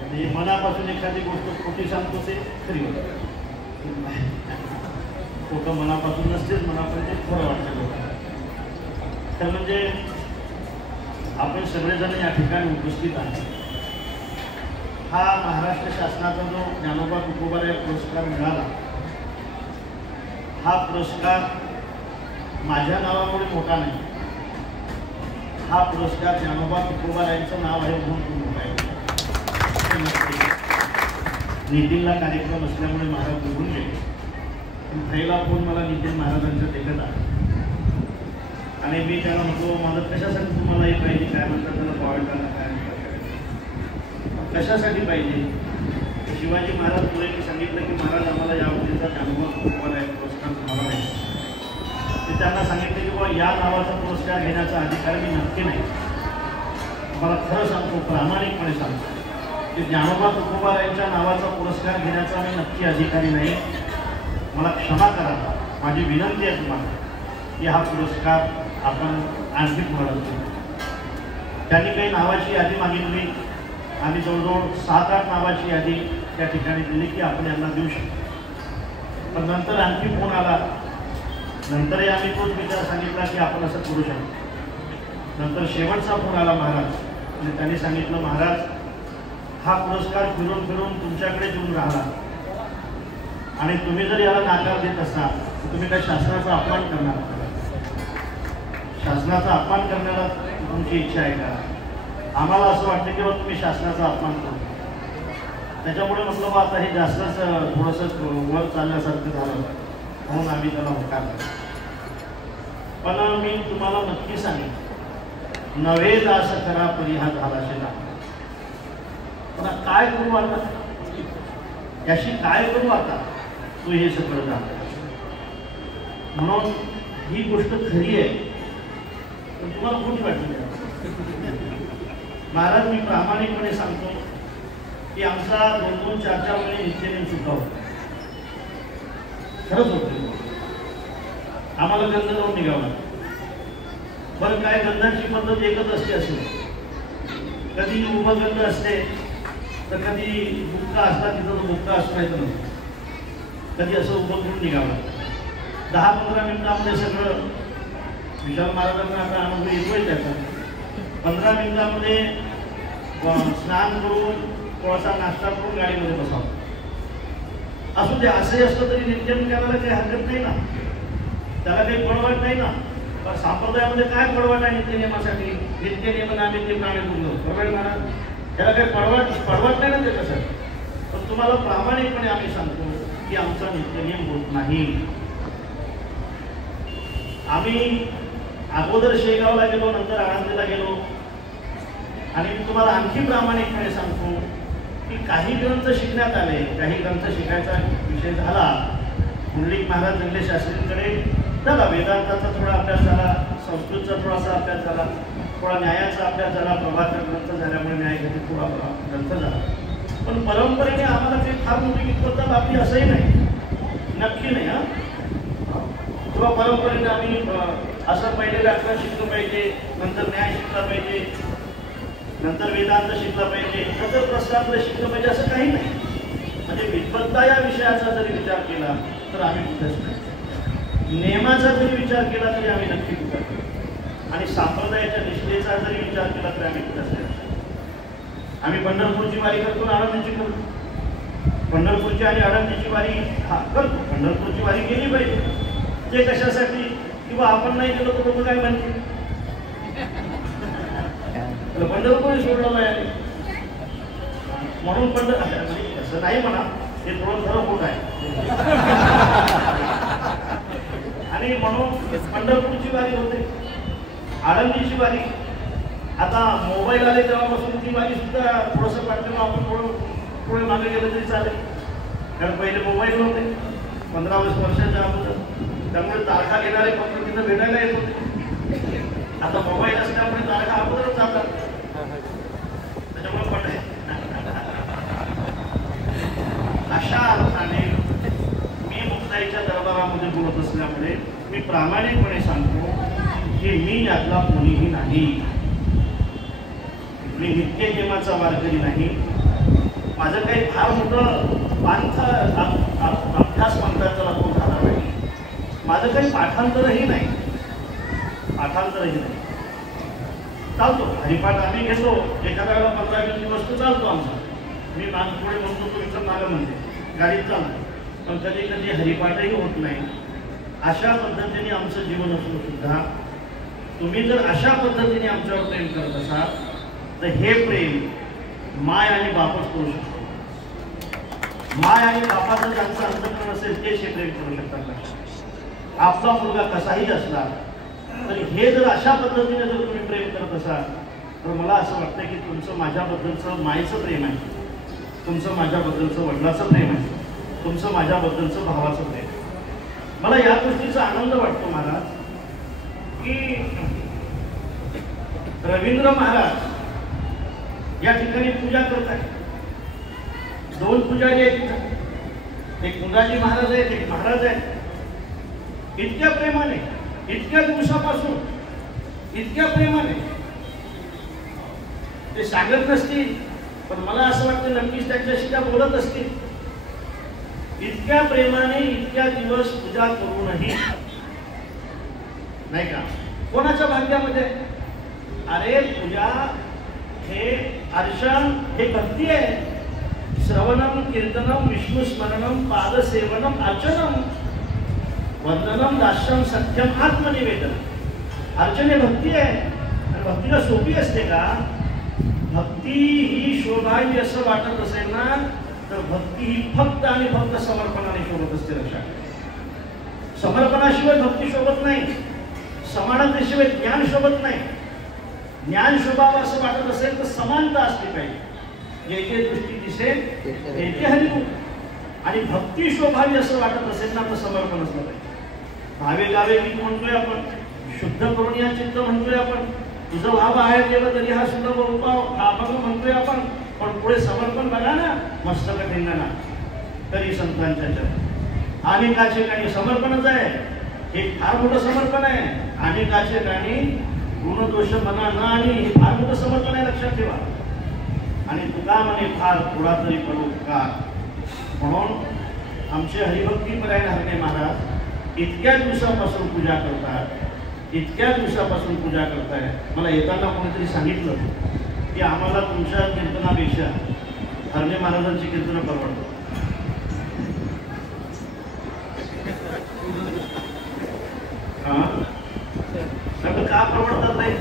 म्हणजे मनापासून एखादी गोष्ट खोटी सांगतो ते खरी वाटते. खोटं मनापासून नसतेच, मनापासून ते खरं वाटतं लोकांना. तर म्हणजे आपण सगळेजण या ठिकाणी उपस्थित आहे. हा महाराष्ट्र शासनाचा जो ज्ञानोबा तुकोबाराय पुरस्कार मिळाला, हा पुरस्कार माझ्या नावामुळे मोठा नाही, हा पुरस्कार ज्ञानोबा तुकोबारायांचं नाव आहे म्हणून मोठा आहे. नितीनला कार्यक्रम असल्यामुळे महाराज निघून गेले, पण पहिला फोन मला नितीन महाराजांचा देखत आहे आणि मी त्याला म्हणतो, मला कशासाठी तुम्हाला हे पाहिजे, काय म्हणतात त्याला पॉईंट काय कशासाठी पाहिजे. शिवाजी महाराज पुढे सांगितलं की महाराज आम्हाला या गोष्टीचा ज्ञानोबा तुकोबाराय पुरस्कार तुम्हाला नाही. ते त्यांना सांगितलं की बाबा या नावाचा पुरस्कार घेण्याचा अधिकार मी नक्की नाही. मला खरं सांगतो, प्रामाणिकपणे सांगतो की ज्ञानोबा तुकोबारायांच्या नावाचा पुरस्कार घेण्याचा मी नक्की अधिकारी नाही. मला क्षमा करा, माझी विनंती आहे तुम्हाला की हा पुरस्कार आपण आणखी पुढे. त्यांनी काही नावाची यादी मागितली, आम्ही जवळजवळ 7-8 नावाची यादी त्या ठिकाणी दिली की आपण यांना देऊ शकतो. पण नंतर आणखी फोन आला, नंतरही आम्ही तोच विचार सांगितला की आपण असं करू शकतो. नंतर शेवटचा फोन आला महाराज आणि त्यांनी सांगितलं, महाराज हा पुरस्कार फिरून फिरून तुमच्याकडे येऊन राहिला आणि तुम्ही जर याला नाकार देत असाल तर तुम्ही काय शासनाचा अपमान करणार, शासनाचा अपमान करण्याला तुमची इच्छा आहे का. आम्हाला असं वाटतं की बाबा तुम्ही शासनाचा अपमान करू. त्याच्यामुळे म्हटलं बा आता हे जास्तच थोडंसं वर चालण्यासारखं झालं म्हणून आम्ही त्याला होकार केला. पण मी तुम्हाला नक्की सांगेन, नव्हे दास करा परी हा झाला शेला. पण काय करू आता, याशी काय करू आता, तू हे सगळं जा. म्हणून ही गोष्ट खरी आहे, पण तुम्हाला खोटी वाटली. महाराज मी प्रामाणिकपणे सांगतो की आमचा 2-4 महिने नित्यनेम सुद्धा होता, खरंच होतं. आम्हाला गंध लावून निघावं. बरं काय, गंधाची पद्धत एकच असते असेल, कधी उभं गंध असते तर कधी मुक्का असला तिथं तो मुक्का असवायचं नसतं, कधी असं उभं करून निघावं. 10-15 मिनिटामध्ये सगळं विशाल महाराजांना आता अनुभव येतोय त्याचा. 15 मिनिटामध्ये स्नान करून थोडासा नाश्ता करून गाडीमध्ये बसावं. असू दे, असंही असलं तरी नित्यनेम करायला काही हरकत नाही ना, त्याला काही पडवाट नाही ना. पण संप्रदायामध्ये काय पडवाट आहे नित्यनेमासाठी, नित्यनेम आम्ही ते प्राणी बोललो बरोबर महाराज, त्याला काही पडवाट नाही ना त्याच्यासाठी. पण तुम्हाला प्रामाणिकपणे आम्ही सांगतो की की आमचा नित्यनियम होत नाही. आम्ही अगोदर शेगावला गेलो, नंतर आळंदीला गेलो. आणि मी तुम्हाला आणखी प्रामाणिकपणे सांगतो की काही ग्रंथ शिकण्यात आले, काही ग्रंथ शिकायचा विषय झाला. पुंडलिक महाराज जंगले शास्त्रींकडे झाला, वेदांताचा थोडा अभ्यास झाला, संस्कृतचा थोडासा अभ्यास झाला, थोडा न्यायाचा अभ्यास झाला, प्रभाकर ग्रंथ झाल्यामुळे न्यायासाठी थोडा ग्रंथ झाला. पण परंपरेने आम्हाला काही फार मोठी विद्वत्ता बाबी असंही नाही, नक्की नाही. किंवा परंपरेने आम्ही असं पहिले व्याकरण शिकलं पाहिजे, नंतर न्याय शिकला पाहिजे, नंतर वेदांत शिकला पाहिजे, नंतर प्रशास्त्र शिकलं पाहिजे, असं काही नाही. म्हणजे विद्वत्ता या विषयाचा जरी विचार केला तर आम्ही कुठेच नाही. नियमाचा जरी विचार केला तरी आम्ही नक्की कुठे नाही. आणि संप्रदायाच्या निष्ठेचा जरी विचार केला तरी आम्ही कुठेच नाही. आम्ही पंढरपूरची वारी करतो, आळंदीची करतो. पंढरपूरची आणि आळंदीची वारी करतो. पंढरपूरची वारी केली पाहिजे. ते कशासाठी? किंवा आपण नाही गेलो तर लोक काय म्हणतील, पंढरपूर सोडलं नाही म्हणून असं नाही म्हणा, हे थोडं खरं होत आहे. आणि म्हणून पंढरपूरची वारी होते, आळंदीची वारी. आता मोबाईल आले तेव्हापासून ती वारी सुद्धा थोडंसं वाटतं, आपण थोडं मागे गेलं तरी चालेल. कारण पहिले मोबाईल नव्हते, 15-20 वर्षाच्या अगोदर. त्यामुळे तारखा घेणारे फक्त तिथं भेटायला येत होते. आता मोबाईल असल्यामुळे तारखा अगोदरच जातात, त्याच्यामुळे पण अशा अर्थाने मी मुक्ताईच्या दरबारामध्ये बोलत असल्यामुळे मी प्रामाणिकपणे सांगतो की मी यातला कोणीही नाही. मी नित्य नियमाचा वारकरी नाही. माझं काही फार मोठं अभ्यास पंथाचा तो झाला नाही. माझं काही पाठांतरही नाही. चालतो हरिपाठ आम्ही घेतो, एखाद्या वेळेला 15-20 दिवस तो चालतो आमचा. मी पुढे म्हणतो, तो इथं मागं म्हणते, गाडीत चालतो. पण कधी कधी हरिपाठही होत नाही. अशा पद्धतीने आमचं जीवन असून सुद्धा तुम्ही जर अशा पद्धतीने आमच्यावर प्रेम करत असाल तर हे प्रेम माय आणि बापच करू शकतो. माय आणि बापाचं ज्यांचं अंतःकरण असेल तेच हे प्रेम करू शकतात. आपला मुलगा कसाही असला तरी हे जर अशा पद्धतीने जर तुम्ही प्रेम करत असाल तर मला असं वाटतं की तुमचं माझ्याबद्दलचं मायेचं प्रेम आहे, तुमचं माझ्याबद्दलचं वडिलाचं प्रेम आहे, तुमचं माझ्याबद्दलचं भावाचं प्रेम. मला या गोष्टीचा आनंद वाटतो महाराज की रवींद्र महाराज या ठिकाणी पूजा करतात. 2 पुजारी आहेत, एक मुंडाजी महाराज आहेत, एक महाराज आहेत. इतक्या प्रेमाने, इतक्या दिवसापासून, इतक्या प्रेमाने ते सांगत नसतील, पण मला असं वाटतं नक्कीच त्यांच्याशी त्या बोलत असतील. इतक्या प्रेमाने इतक्या दिवस पूजा करूनही नाही का कोणाच्या भाग्यामध्ये? अरे पूजा हे अर्चन, हे भक्ती आहे. श्रवणम, कीर्तनम, विष्णू स्मरणम, पादसेवनम, अर्चनम, वंदनम, दास्यम, सत्यम, आत्मनिवेदन. अर्चन हे भक्ती आहे. आणि भक्तीला सोपी असते का? भक्ती ही शोधावी असं वाटत असेल ना तर भक्ती ही फक्त आणि फक्त समर्पणाने शोधत असते. लक्षात, समर्पणाशिवाय भक्ती शोभत नाही, समानतेशिवाय ज्ञान शोभत नाही. ज्ञान शोभावं असं वाटत असेल तर समानता असली पाहिजे. जे दृष्टी दिसेल ते हरिरूप. आणि भक्ती शोभावी असं वाटत असेल ना तर समर्पण असलं पाहिजे. भावे गावे गीत म्हणतोय आपण, शुद्ध करून या चित्त म्हणतोय आपण, तुझं भाव आहे तेव्हा तरी हा सुद्धा अभंग म्हणतोय आपण. पण पुढे समर्पण बघा ना, मस्तक ठेंगणा तरी संतांच्या चरणी. अनेकाचे गाणी समर्पणच आहे, हे फार मोठं समर्पण आहे. अनेकाचे गाणी गुणदोष मना न आणि हे फार मोठं समर्पण आहे, लक्षात ठेवा. आणि तुका म्हणे फार थोडा तरी परोपकार. म्हणून आमचे हरिभक्ती परायण हरणे महाराज इतक्या दिवसापासून पूजा करतात, इतक्या दिवसापासून पूजा करताय. मला येताना कोणीतरी सांगितलं की आम्हाला तुमच्या कीर्तनापेक्षा हरणे महाराजांची कीर्तनं परवडतात. का परवडतात नाही?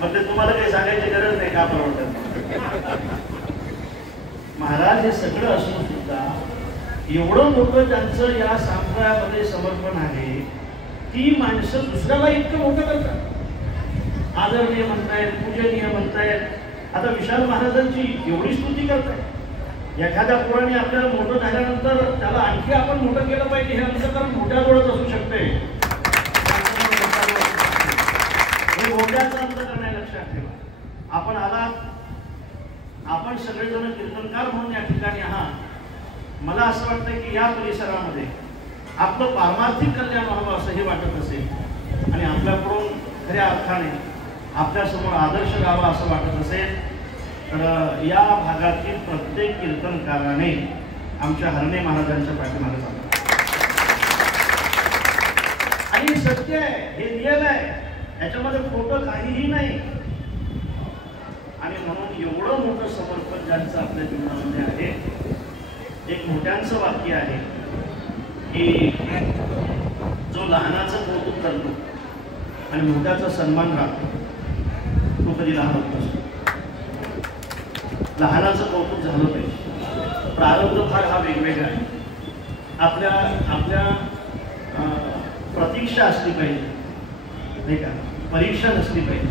मग ते तुम्हाला काही सांगायची गरज नाही का परवडतात. महाराज हे सगळं असून सुद्धा सुद्धा एवढं मोठं त्यांचं या संप्रदायामध्ये समर्पण आहे, ती माणसं दुसऱ्याला इतकं मोठं करतात, आदरणीय म्हणतायत, पूजनीय म्हणतायत. आता विशाल महाराजांची एवढी स्तुती करतायत. एखाद्या पोराने आपल्याला मोठं झाल्यानंतर त्याला आणखी आपण मोठं केलं पाहिजे, हे अंतःकरण मोठ्याजवळच असू शकते. हे मोठ्याचं अंतःकरण आहे, लक्षात ठेवा. आपण आलात, आपण सगळेजण कीर्तनकार म्हणून या ठिकाणी आहात. मला असं वाटतं की या परिसरामध्ये आपलं पारमार्थिक कल्याण व्हावं असंही वाटत असेल आणि आपल्याकडून खऱ्या अर्थाने आपल्यासमोर आदर्श गावा असं वाटत असेल तर या भागातील प्रत्येक कीर्तनकाराने आमच्या हरणे महाराजांच्या पाठीमागे चाललं. आणि सत्य आहे, हे रिअल आहे, याच्यामध्ये खोटं काहीही नाही. आणि म्हणून एवढं मोठं समर्पण ज्यांचं आपल्या जीवनामध्ये आहे, एक मोठ्यांचं वाक्य आहे की जो लहानाचं कौतुक करतो आणि मोठ्याचा सन्मान राखतो तो कधी लहान होत नसतो. लहानाचं कौतुक झालं पाहिजे. प्रारब्ध भाग हा वेगवेगळा आहे. आपल्या आपल्या प्रतीक्षा असली पाहिजे, नाही का, परीक्षा नसली पाहिजे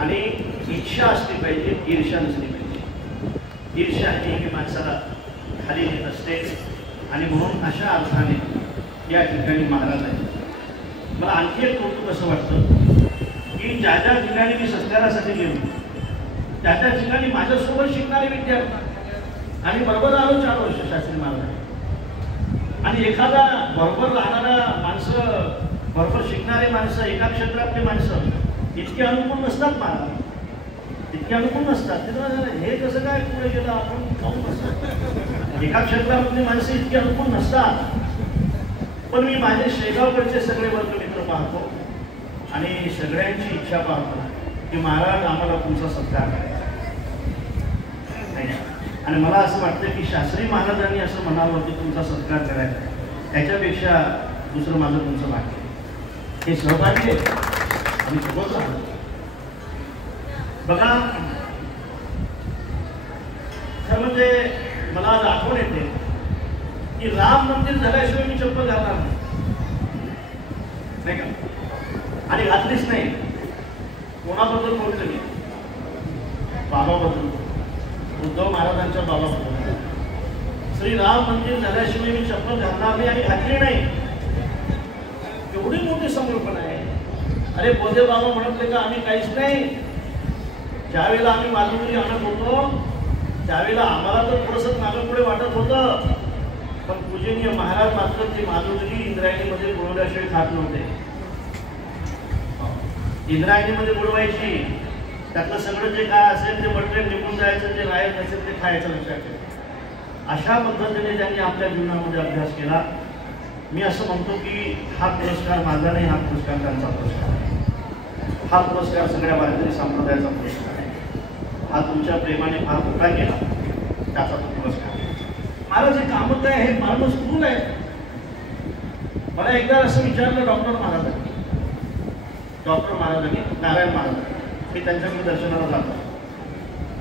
आणि इच्छा असली पाहिजे, ईर्ष्या नसली पाहिजे. ईर्ष्या ही माणसाला खाली येत असते आणि म्हणून अशा अर्थाने या ठिकाणी महाराज आहेत. मला आणखी एक कौतुक असं वाटतं की ज्या ज्या ठिकाणी मी सत्कारासाठी गेलो त्या त्या ठिकाणी माझ्यासोबत शिकणारे विद्यार्थी आणि बरोबर आलो 4 वर्ष शास्त्री महाराज. आणि एखादा बरोबर राहणारा माणसं, बरोबर शिकणारे माणसं, एका क्षेत्रातली माणसं इतके अनुकूल नसतात महाराज, इतके अनुकूल नसतात. हे कसं काय पुढे गेलं, आपण खाऊन बसतो. एका क्षेत्रामधली माणसं इतकी अनुकूल नसतात. पण मी माझे शेगावकडचे सगळे वर्ग मित्र पाहतो आणि सगळ्यांची इच्छा पाहतो की महाराज आम्हाला तुमचा सत्कार करायचा. आणि मला असं वाटतं की शास्त्री महाराजांनी असं म्हणावं की तुमचा सत्कार करायचा, त्याच्यापेक्षा दुसरं माझं तुमचं वाक्य हे सहभागी आहे आणि सोबत राहतो. बघा, खरं म्हणजे मला आज आठवण येते की राम मंदिर झाल्याशिवाय मी चप्पल घालणार नाही का, आणि घातलीच नाही. कोणाबद्दल बोलतो मी? बाबाबद्दल, उद्धव महाराजांच्या बाबाबद्दल. श्री राम मंदिर झाल्याशिवाय मी चप्पल घालणार नाही आणि घातली नाही. एवढी मोठी समर्पण आहे. अरे बोधे बाबा म्हणतले का आम्ही काहीच नाही. ज्यावेळेला आम्ही मालुंगरी आणत होतो त्यावेळेला आम्हाला तर थोडंसं मागं पुढे वाटत होतं, पण पूजनीय महाराज मात्र ती मालुंगरी इंद्रायणीमध्ये बुडवल्याशिवाय खात नव्हते. इंद्रायणीमध्ये बुडवायची, त्यातलं सगळं जे काय असेल ते मटेरियल निघून जायचं, जे राहायचं असेल ते खायचं. लक्षात ठेवा. अशा पद्धतीने त्यांनी आपल्या जीवनामध्ये अभ्यास केला. मी असं म्हणतो की हा पुरस्कार माझा नाही, हा पुरस्कार त्यांचा पुरस्कार आहे. हा पुरस्कार सगळ्या वारकरी संप्रदायाचा पुरस्कार आहे. हा तुमच्या प्रेमाने फार मोठा केला त्याचा तो पुरस्कार आहे. महाराज हे कामं काय आहे, माणूस स्थूल आहे. मला एकदा असं विचारलं डॉक्टर महाराजांनी, नारायण महाराज, मी त्यांच्याकडे दर्शनाला जातो.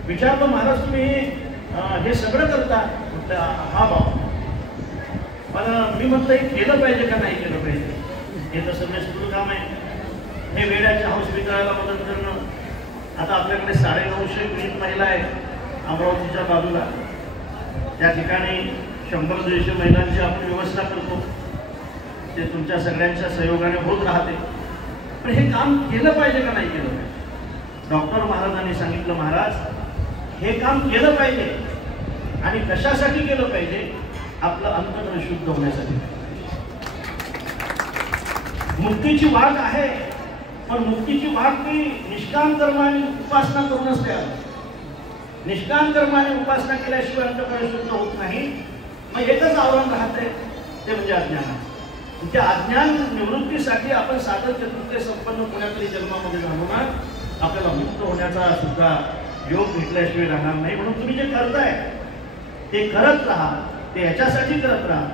विचारलं महाराज तुम्ही हे सगळं करता? हा बाबा, पण मी म्हटलं हे केलं पाहिजे का नाही केलं पाहिजे? हे तर सगळं स्थूल काम आहे. हे वेड्याच्या हॉस्पिटलला मदत करणं. आता आपल्याकडे 950 पीडित महिला आहेत अमरावतीच्या बाजूला. त्या ठिकाणी 100-150 महिलांची आपण व्यवस्था करतो. ते तुमच्या सगळ्यांच्या सहयोगाने होत राहते. पण हे काम केलं पाहिजे का नाही केलं पाहिजे? डॉक्टर महाराजांनी सांगितलं, महाराज हे काम केलं पाहिजे. आणि कशासाठी केलं पाहिजे? आपलं अंतर्मन शुद्ध होण्यासाठी. मुक्तीची वाट आहे, पण मुक्तीची वाट मी निष्काम कर्माने उपासना करूनच तयार. निष्काम कर्माने उपासना केल्याशिवाय अंतर्मन शुद्ध होत नाही. मग एकच आव्हान राहतंय, ते म्हणजे अज्ञान. त्या अज्ञान निवृत्तीसाठी आपण साधन चतुर्थ संपन्न कोणातरी जन्मामध्ये झालो ना, आपल्याला मुक्त होण्याचा सुद्धा योग भेटल्याशिवाय राहणार नाही. म्हणून तुम्ही जे करताय ते करत राहा. ते ह्याच्यासाठी करत राहा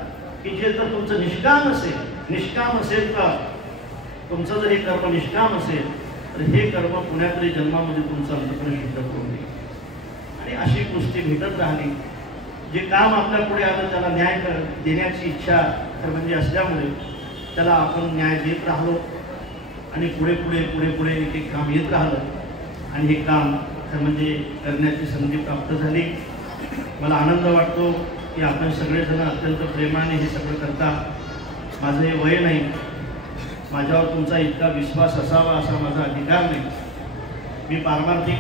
की जे जर तुमचं निष्काम असेल तर तुमचं जर हे कर्म निष्काम असेल तर हे कर्म कुणातरी जन्मामध्ये तुमचं अंतःकरण शुद्ध करून देईल. आणि अशी गोष्टी भेटत राहिली जे काम आपल्या पुढे आलं त्याला न्याय देण्याची इच्छा तर म्हणजे असल्यामुळे त्याला आपण न्याय देत राहिलो आणि पुढे पुढे पुढे पुढे एक एक काम येत राहिलं आणि हे काम तर म्हणजे करण्याची संधी प्राप्त झाली. मला आनंद वाटतो की आपण सगळेजण अत्यंत प्रेमाने हे सगळं करता. माझं हे वय नाही, माझ्यावर तुमचा इतका विश्वास असावा असा माझा अधिकार नाही. मी पारमार्थिक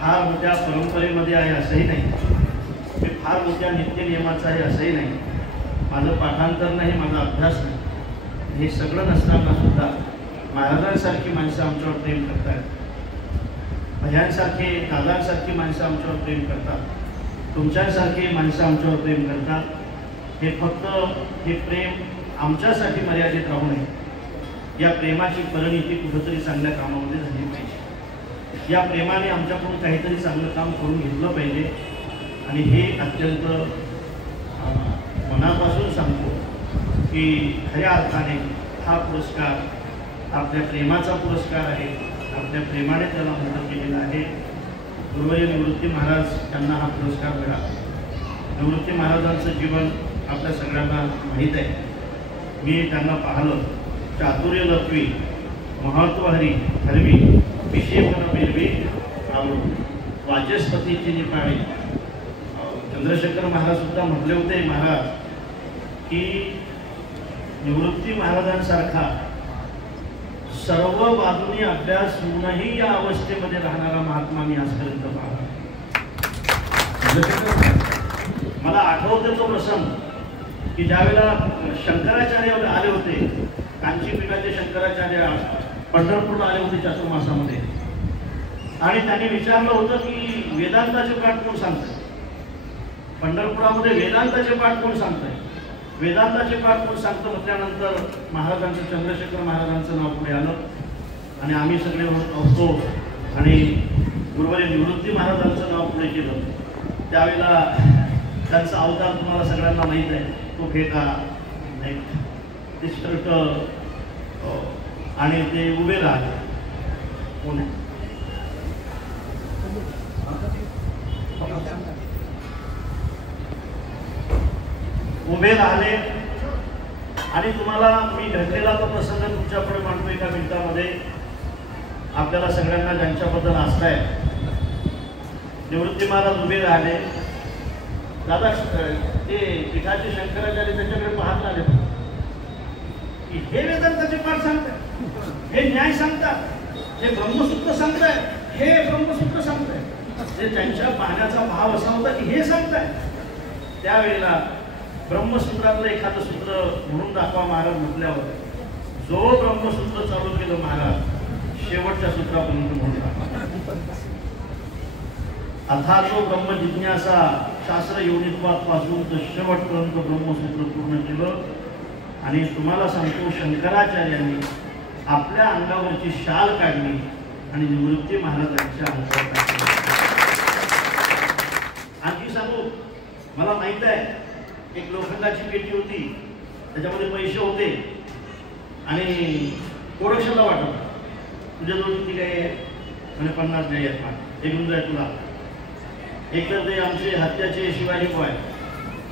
फार मोठ्या परंपरेमध्ये आहे असंही नाही, मी फार मोठ्या नित्यनियमाचं आहे असंही नाही, माझं पाठांतर नाही, माझा अभ्यास नाही. हे सगळं नसताना सुद्धा महाराजांसारखी माणसं आमच्यावर प्रेम करतात, भयांसारखे दादांसारखी माणसं आमच्यावर प्रेम करतात, तुमच्यासारखी माणसं आमच्यावर प्रेम करतात. हे फक्त हे प्रेम आमच्यासाठी मर्यादित राहू नये. या प्रेमाची परिणिती कुठंतरी चांगल्या कामामध्ये झाली पाहिजे. या प्रेमाने आमच्याकडून काहीतरी चांगलं काम करून घेतलं पाहिजे. आणि हे अत्यंत मनापासून सांगतो की खऱ्या अर्थाने हा पुरस्कार आपल्या प्रेमाचा पुरस्कार आहे. आपल्या प्रेमाने त्याला मदत केलेला आहे. गुरुवर्य निवृत्ती महाराज यांना हा पुरस्कार मिळाला. निवृत्ती महाराजांचं जीवन आपल्या सगळ्यांना माहीत आहे. मी त्यांना पाहिलं. चातुर्य लत्वी महत्वहरी हरवी विषेपण पेरवी आवडू वाचस्पतीची निपाळी. चंद्रशेखर महाराज सुद्धा म्हटले होते महाराज की निवृत्ती महाराजांसारखा सर्व बाजूनी अभ्यास होऊनही या अवस्थेमध्ये राहणारा महात्मा मी आजपर्यंत पाहिला. मला आठवते तो प्रसंग की ज्यावेळेला शंकराचार्य आले होते, कांचीपीठाचे शंकराचार्य पंढरपूरला आले होते चातुर्मासामध्ये, आणि त्यांनी विचारलं होतं की वेदांताचे पाठ कोण सांगतात. पंढरपुरामध्ये वेदांताचे पाठ कोण सांगताय, वेदांताचे पाठ कोण सांगतं म्हटल्यानंतर महाराजांचं चंद्रशेखर महाराजांचं नाव पुढे आलं आणि आम्ही सगळे होतो आणि गुरुवर्य निवृत्ती महाराजांचं नाव पुढे केलं. त्यावेळेला त्यांचा अवतार तुम्हाला सगळ्यांना माहीत आहे. तो फेटा नाही, ते शर्ट आणि ते उभे राहते कोण उभे राहिले. आणि तुम्हाला मी घडलेला तो प्रसंग तुमच्यापुढे मांडतो एका मिनिटामध्ये. आपल्याला सगळ्यांना ज्यांच्याबद्दल आस्था आहे. निवृत्ती महाराज उभे राहिले. दादा ते पीठाचे शंकराचार्य त्याच्याकडे पाहत आले की हे वेदांताचे पाठ सांगतात, हे न्याय सांगतात, हे ब्रह्मसूत्र सांगताय, हे ब्रह्मसूत्र सांगताय. ते त्यांच्या पाहण्याचा भाव असा होता की हे सांगताय. त्यावेळेला ब्रह्मसूत्रातलं एखादं सूत्र म्हणून दाखवा महाराज म्हटल्यावर जो ब्रह्मसूत्र चालू केलं महाराज शेवटच्या सूत्रापर्यंत म्हणून दाखवा. अथा जो ब्रह्म जिज्ञासा शास्त्र योनित्वापासून तर शेवटपर्यंत ब्रह्मसूत्र पूर्ण केलं. आणि तुम्हाला सांगतो शंकराचार्यांनी आपल्या अंगावरची शाल काढली आणि निवृत्ती महाराजांच्या अंगावर टाकली. आणखी सांगू, मला माहित आहे एक लोखंडाची पेटी होती, त्याच्यामध्ये पैसे होते आणि कोरक्षाला वाटत तुझ्याजवळ किती काय आहे म्हणजे 50 नाही आहेत मान हे घेऊन जाय तुला. एक तर ते आमचे हत्याचे शिवाजी बॉय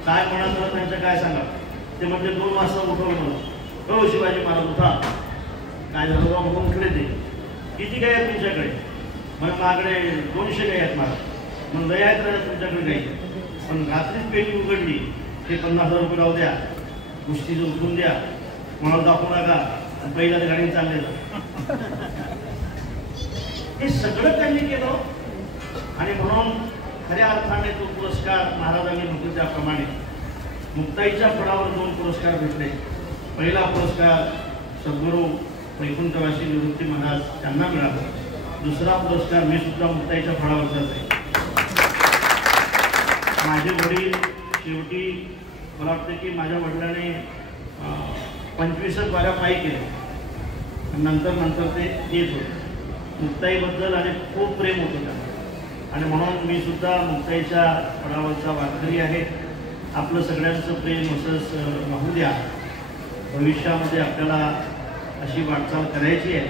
काय म्हणा त्यांचं काय सांगा. ते म्हणजे 2 वाजता उठवलं मला. हो शिवाजी महाराज उठा. काय झालं बा म्हणून उठले ते. किती गाय आहेत तुमच्याकडे. मग माझ्याकडे 200 गाय आहेत महाराज. मग लय आहेत तुमच्याकडे गाई, पण रात्रीच पेटी उघडली ते 50,000 रुपये राहू द्या, गोष्टीचं उठून द्या, कोणाला दाखवू नका, पहिल्याच गाडीने चाललेलं. हे सगळं त्यांनी केलं. आणि म्हणून खऱ्या अर्थाने तो पुरस्कार महाराजांनी म्हटलं त्याप्रमाणे मुक्ताईच्या फळावर 2 पुरस्कार भेटले. पहिला पुरस्कार सद्गुरू वैकुंठवासी निवृत्ती महाराज त्यांना मिळाला. दुसरा पुरस्कार मी सुद्धा मुक्ताईच्या फळावरचाच आहे. माझे वडील शेवटी मला वाटतं की माझ्या वडिलांनी 25 वाऱ्या पायी केल्या. नंतर ते येत होते. मुक्ताईबद्दल आणि खूप प्रेम होतं त्यांना. आणि म्हणून मी सुद्धा मुक्ताईच्या फळावरचा वारकरी आहे. आपलं सगळ्यांचं प्रेम असंच राहू द्या. भविष्यामध्ये आपल्याला अशी वाटचाल करायची आहे.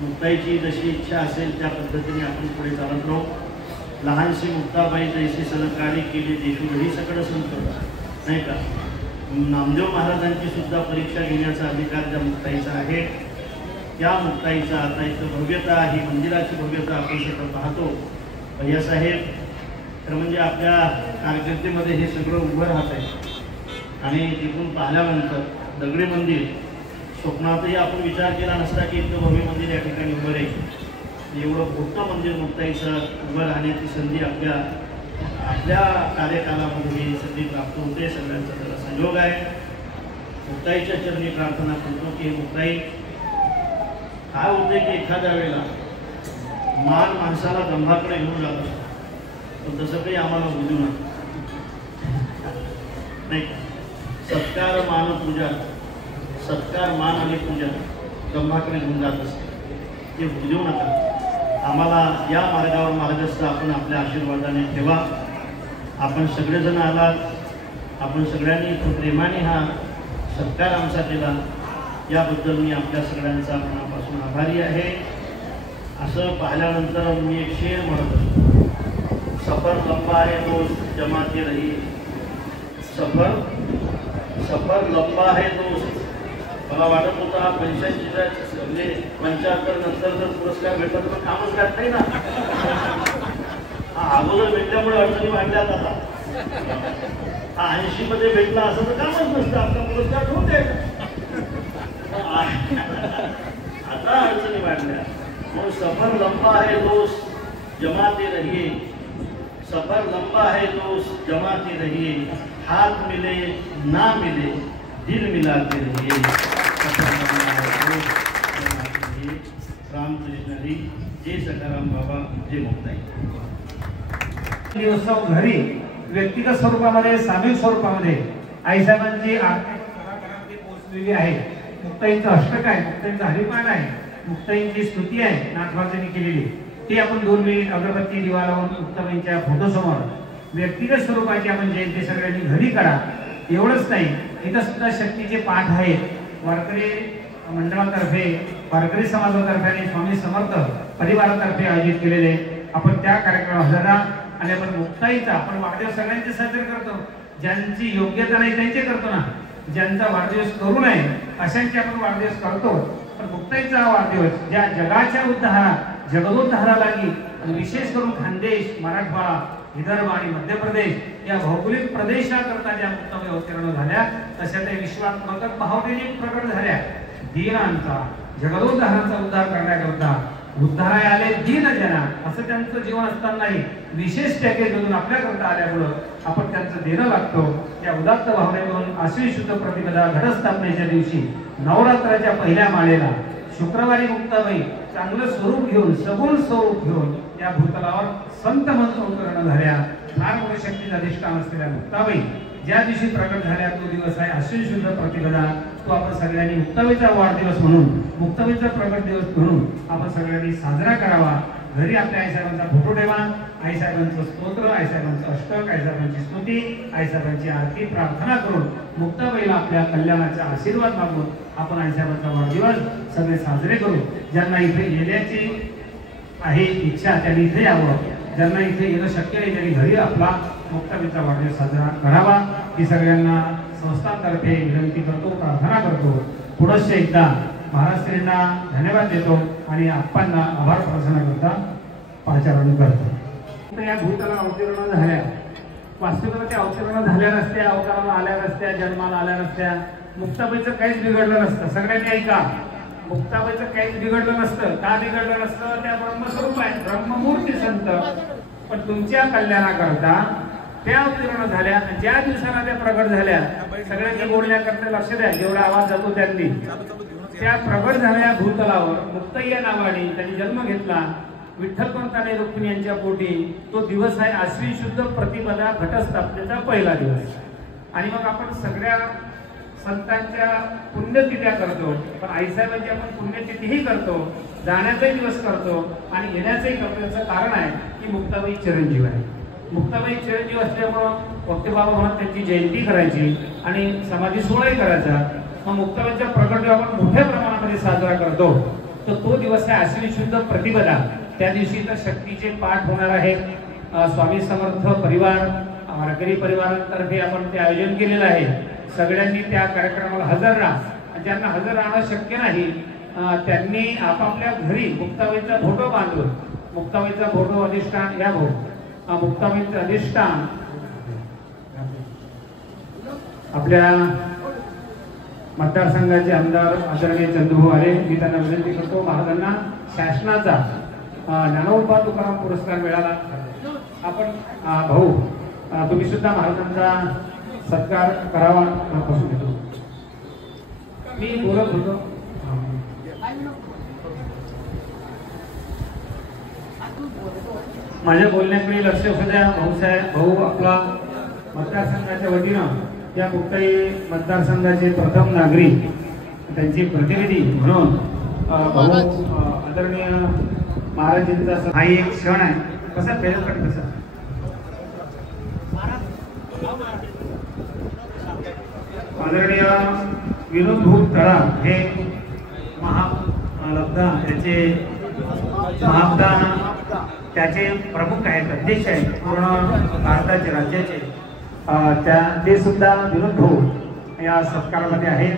मुक्ताईची जशी इच्छा असेल त्या पद्धतीने आपण पुढे चालत राहू. लहानशी मुक्ताबाई जैसी सलकाळी केली देशूरही सकळ संत, नाही का. नामदेव महाराजांची सुद्धा परीक्षा घेण्याचा अधिकार ज्या मुक्ताईचा आहे, त्या मुक्ताईचा आता इथं भव्यता, ही मंदिराची भव्यता आपण सगळं पाहतो. भैयासाहेब तर म्हणजे आपल्या कारकिर्दीमध्ये हे सगळं उभं राहत आहे. आणि तिथून पाहिल्यानंतर दगडी मंदिर स्वप्नातही आपण विचार केला नसता की इतकं भव्य मंदिर या ठिकाणी उभं राहील. एवढं मोठं मंदिर मुक्ताईचं उभं राहण्याची संधी आपल्या कार्यकालामध्ये ही संधी प्राप्त होते. सगळ्यांचा त्याला संयोग आहे. मुक्ताईच्या चरणी प्रार्थना करतो की मुक्ताई, काय होते की एखाद्या वेळेला मान माणसाला दंभाकडे घेऊन जात असतो, पण तसं काही आम्हाला बुजू नका, नाही. सत्कार मान पूजा, सत्कार मान आणि पूजा दंभाकडे घेऊन जात असते, ते बुजवू नका. आम्हाला या मार्गावर मार्गस्थ आपण आपल्या आशीर्वादाने ठेवा. आपण सगळेजण आलात, आपण सगळ्यांनी प्रेमाने हा सत्कार आमचा केला, याबद्दल मी आपल्या सगळ्यांचा मनापासून आभारी आहे. असं पाहिल्यानंतर मी एक शेर म्हणत असतो, सफर लंबा आहे दोस्त जमाते रही, सफर लंबा आहे दोस्त. मला वाटत होतं हा 85 म्हणजे 75 नंतर जर पुरस्कार भेटला तर कामच घात नाही ना. हा अगोदर भेटल्यामुळे अडचणी वाढल्यात. आता हा 80 मध्ये भेटला असं तर कामच नसतं, आपला पुरस्कार ठेवून द्यायचा. आता अडचणी वाढल्या. म्हणून सफर लंबा है दोस्त जमाते रहिए, सफर लंबा है दोस्त जमाते रहिए, हाथ मिले ना मिले दिल मिलाते रहिए. रामकृष्ण हरी, जय सखाराम बाबा, जय मुक्ताई. उत्सव घरी व्यक्तिगत स्वरूपामध्ये, सामूहिक स्वरूपामध्ये आईसाहेबांची आरती पोहोचलेली आहे. मुक्ताईंचं अष्टक आहे, मुक्ताईंचं हरिपाठ आहे, मुक्ताईंची स्तुती आहे नाथराजांनी केलेली. ती आपण 2 मिनिट अगरबत्ती दिवा लावून मुक्ताबाईंच्या फोटोसमोर व्यक्तिगत स्वरूपाची आपण जयंती सगळ्यांनी घरी करा. एवढंच नाही, इथं सुद्धा शक्तीचे पाठ आहेत. वारकरी मंडळातर्फे, वारकरी समाजातर्फे आणि स्वामी समर्थ परिवारातर्फे आयोजित केलेले आपण त्या कार्यक्रमात हजर राहा. आणि आपण मुक्ताईचा आपण वाढदिवस सगळ्यांचे साजरे करतो. ज्यांची योग्यता नाही त्यांचे करतो ना, ज्यांचा वाढदिवस करू नये अशांचे आपण वाढदिवस करतो. पण मुक्ताईचा हा वाढदिवस ज्या जगाच्या उद्धारात, जगदोद्धारालागी विशेष करून खानदेश, मराठवाडा, विदर्भ आणि मध्य प्रदेश या भौगोलिक प्रदेशाकरता ज्या मुक्ताबाई अवतीर्ण झाल्या, तशा त्या विश्वात्मक भावनेने प्रकट झाल्या. दीनांचा, जगदोद्धाराचा उद्धार करण्याकरता उद्धाराय आले दीन जना, असं त्यांचं जीवन असतानाही विशेष पॅकेजमधून आपल्याकरता आल्यामुळं आपण त्यांचं देणं लागतो. या उदात्त भावनेतून आश्विन शुद्ध प्रतिपदा घटस्थापनेच्या दिवशी नवरात्राच्या पहिल्या माळेला शुक्रवारी मुक्ताबाई चांगलं स्वरूप घेऊन, सगुण स्वरूप घेऊन या भूतलावर संत मंत्र अवतरण झाल्या. फार मोठ्या शक्तीचा अधिष्ठान असलेल्या मुक्ताबाई ज्या दिवशी प्रकट झाल्या तो दिवस आहे आश्विन शुद्ध प्रतिपदा. तो आपण सगळ्यांनी मुक्ताबाईचा वाढदिवस म्हणून, मुक्ताबाईचा प्रकट दिवस म्हणून आपण सगळ्यांनी साजरा करावा. घरी आपल्या आईसाहेबांचा फोटो ठेवा, आईसाहेबांचं स्तोत्र, आईसाहेबांचं अष्टक, आईसाहेबांची स्तुती, आईसाहेबांची आरती प्रार्थना करून मुक्ताबाईला आपल्या कल्याणाचा आशीर्वाद मागून आपण आईसाहेबांचा वाढदिवस सगळे साजरे करू. ज्यांना इथे येण्याची आहे इच्छा त्यांनी इथे यावं, ज्यांना इथे येणं शक्य नाही त्यांनी घरी आपला मुक्ताबाईचा वाढदिवस साजरा करावा. ही सगळ्यांना संस्थांतर्फे विनंती करतो, प्रार्थना करतो. पुढे एकदा महाराष्ट्रीयांना धन्यवाद देतो आणि आप्पांना आभार प्रार्थना करता पाचारण करतो. या भूतला अवतीर्ण झाल्या, वास्तविकता त्या अवतीर्ण झाल्या नसत्या, अवताराला आल्या नसत्या, जन्माला आल्या नसत्या, मुक्ताबाईचं काहीच बिघडलं नसतं. सगळ्यांनी ऐका, मुक्ताबाईचं काहीच बिघडलं नसतं. का बिघडलं नसतं? त्या ब्रह्मस्वरूप आहेत, ब्रह्ममूर्ती संत. पण तुमच्या कल्याणाकरता त्या अवतीर्ण झाल्या. ज्या दिवसाला त्या प्रगट झाल्या, सगळ्यांच्या बोलण्याकरता लक्ष द्या, जेवढा आवाज जातो त्यांनी, त्या प्रगट झालेल्या भूतलावर मुक्ताई या नावाने त्यांनी जन्म घेतला. विठ्ठलपंताने रुक्मिणी यांच्या पोटी. तो दिवस आहे आश्विन शुद्ध प्रतिपदा घटस्थापनेचा पहिला दिवस. आणि मग आपण सगळ्या संतांच्या पुण्यतिथ्या करतो, पण आईसाहेबांची आपण पुण्यतिथीही करतो, जाण्याचाही दिवस करतो आणि येण्याचंही करतो. याचं कारण आहे की मुक्ताबाई चिरंजीव आहे. मुक्ताबाई चिरंजीव असल्यामुळं वक्ते बाबा म्हणून त्यांची जयंती करायची आणि समाधी सोहळाही करायचा. मग मुक्ताबाईचा प्रकट आपण मोठ्या प्रमाणामध्ये साजरा करतो. तर तो दिवस आहे आश्विन शुद्ध प्रतिपदा. त्या दिवशी तर शक्तीचे पाठ होणार आहेत. स्वामी समर्थ परिवार वारकरी परिवारातर्फे आपण ते आयोजन केलेलं आहे. सगळ्यांनी त्या कार्यक्रमाला हजर राहा. ज्यांना हजर राहणं शक्य नाही त्यांनी आपापल्या घरी मुक्ताबाईचा फोटो बांधून मुक्ताबाईचा फोटो अधिष्ठान या मुक्ताबाईचं अधिष्ठान आपल्या मतदारसंघाचे आमदार आदरणीय चंदूभाऊ आले. मी त्यांना विनंती करतो महाराजांना शासनाचा ज्ञानोबा तुकाराम पुरस्कार मिळाला. आपण भाऊ तुम्ही सुद्धा महाराजांचा सत्कार करावा बसून घेतो. मी बोलत होतो माझ्या बोलण्याकडे लक्ष असू द्या. भाऊ आपला मतदारसंघाच्या वतीनं या मुक्ताई मतदारसंघाचे प्रथम नागरिक त्यांची प्रतिनिधी म्हणून भाऊ आदरणीय महाराजांचा हा एक क्षण आहे. कसा बेलकट कसा आदरणीय विनोद भाऊ तळा हे त्याचे प्रमुख आहेत, अध्यक्ष आहेत पूर्ण भारताचे राज्याचे. ते सुद्धा विनोद भाऊ या सत्कारामध्ये आहेत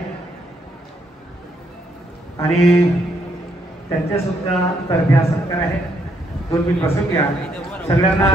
आणि त्यांच्या सुद्धा तर्फे हा सत्कार आहे. 2 मिनिट बसून घ्या सगळ्यांना.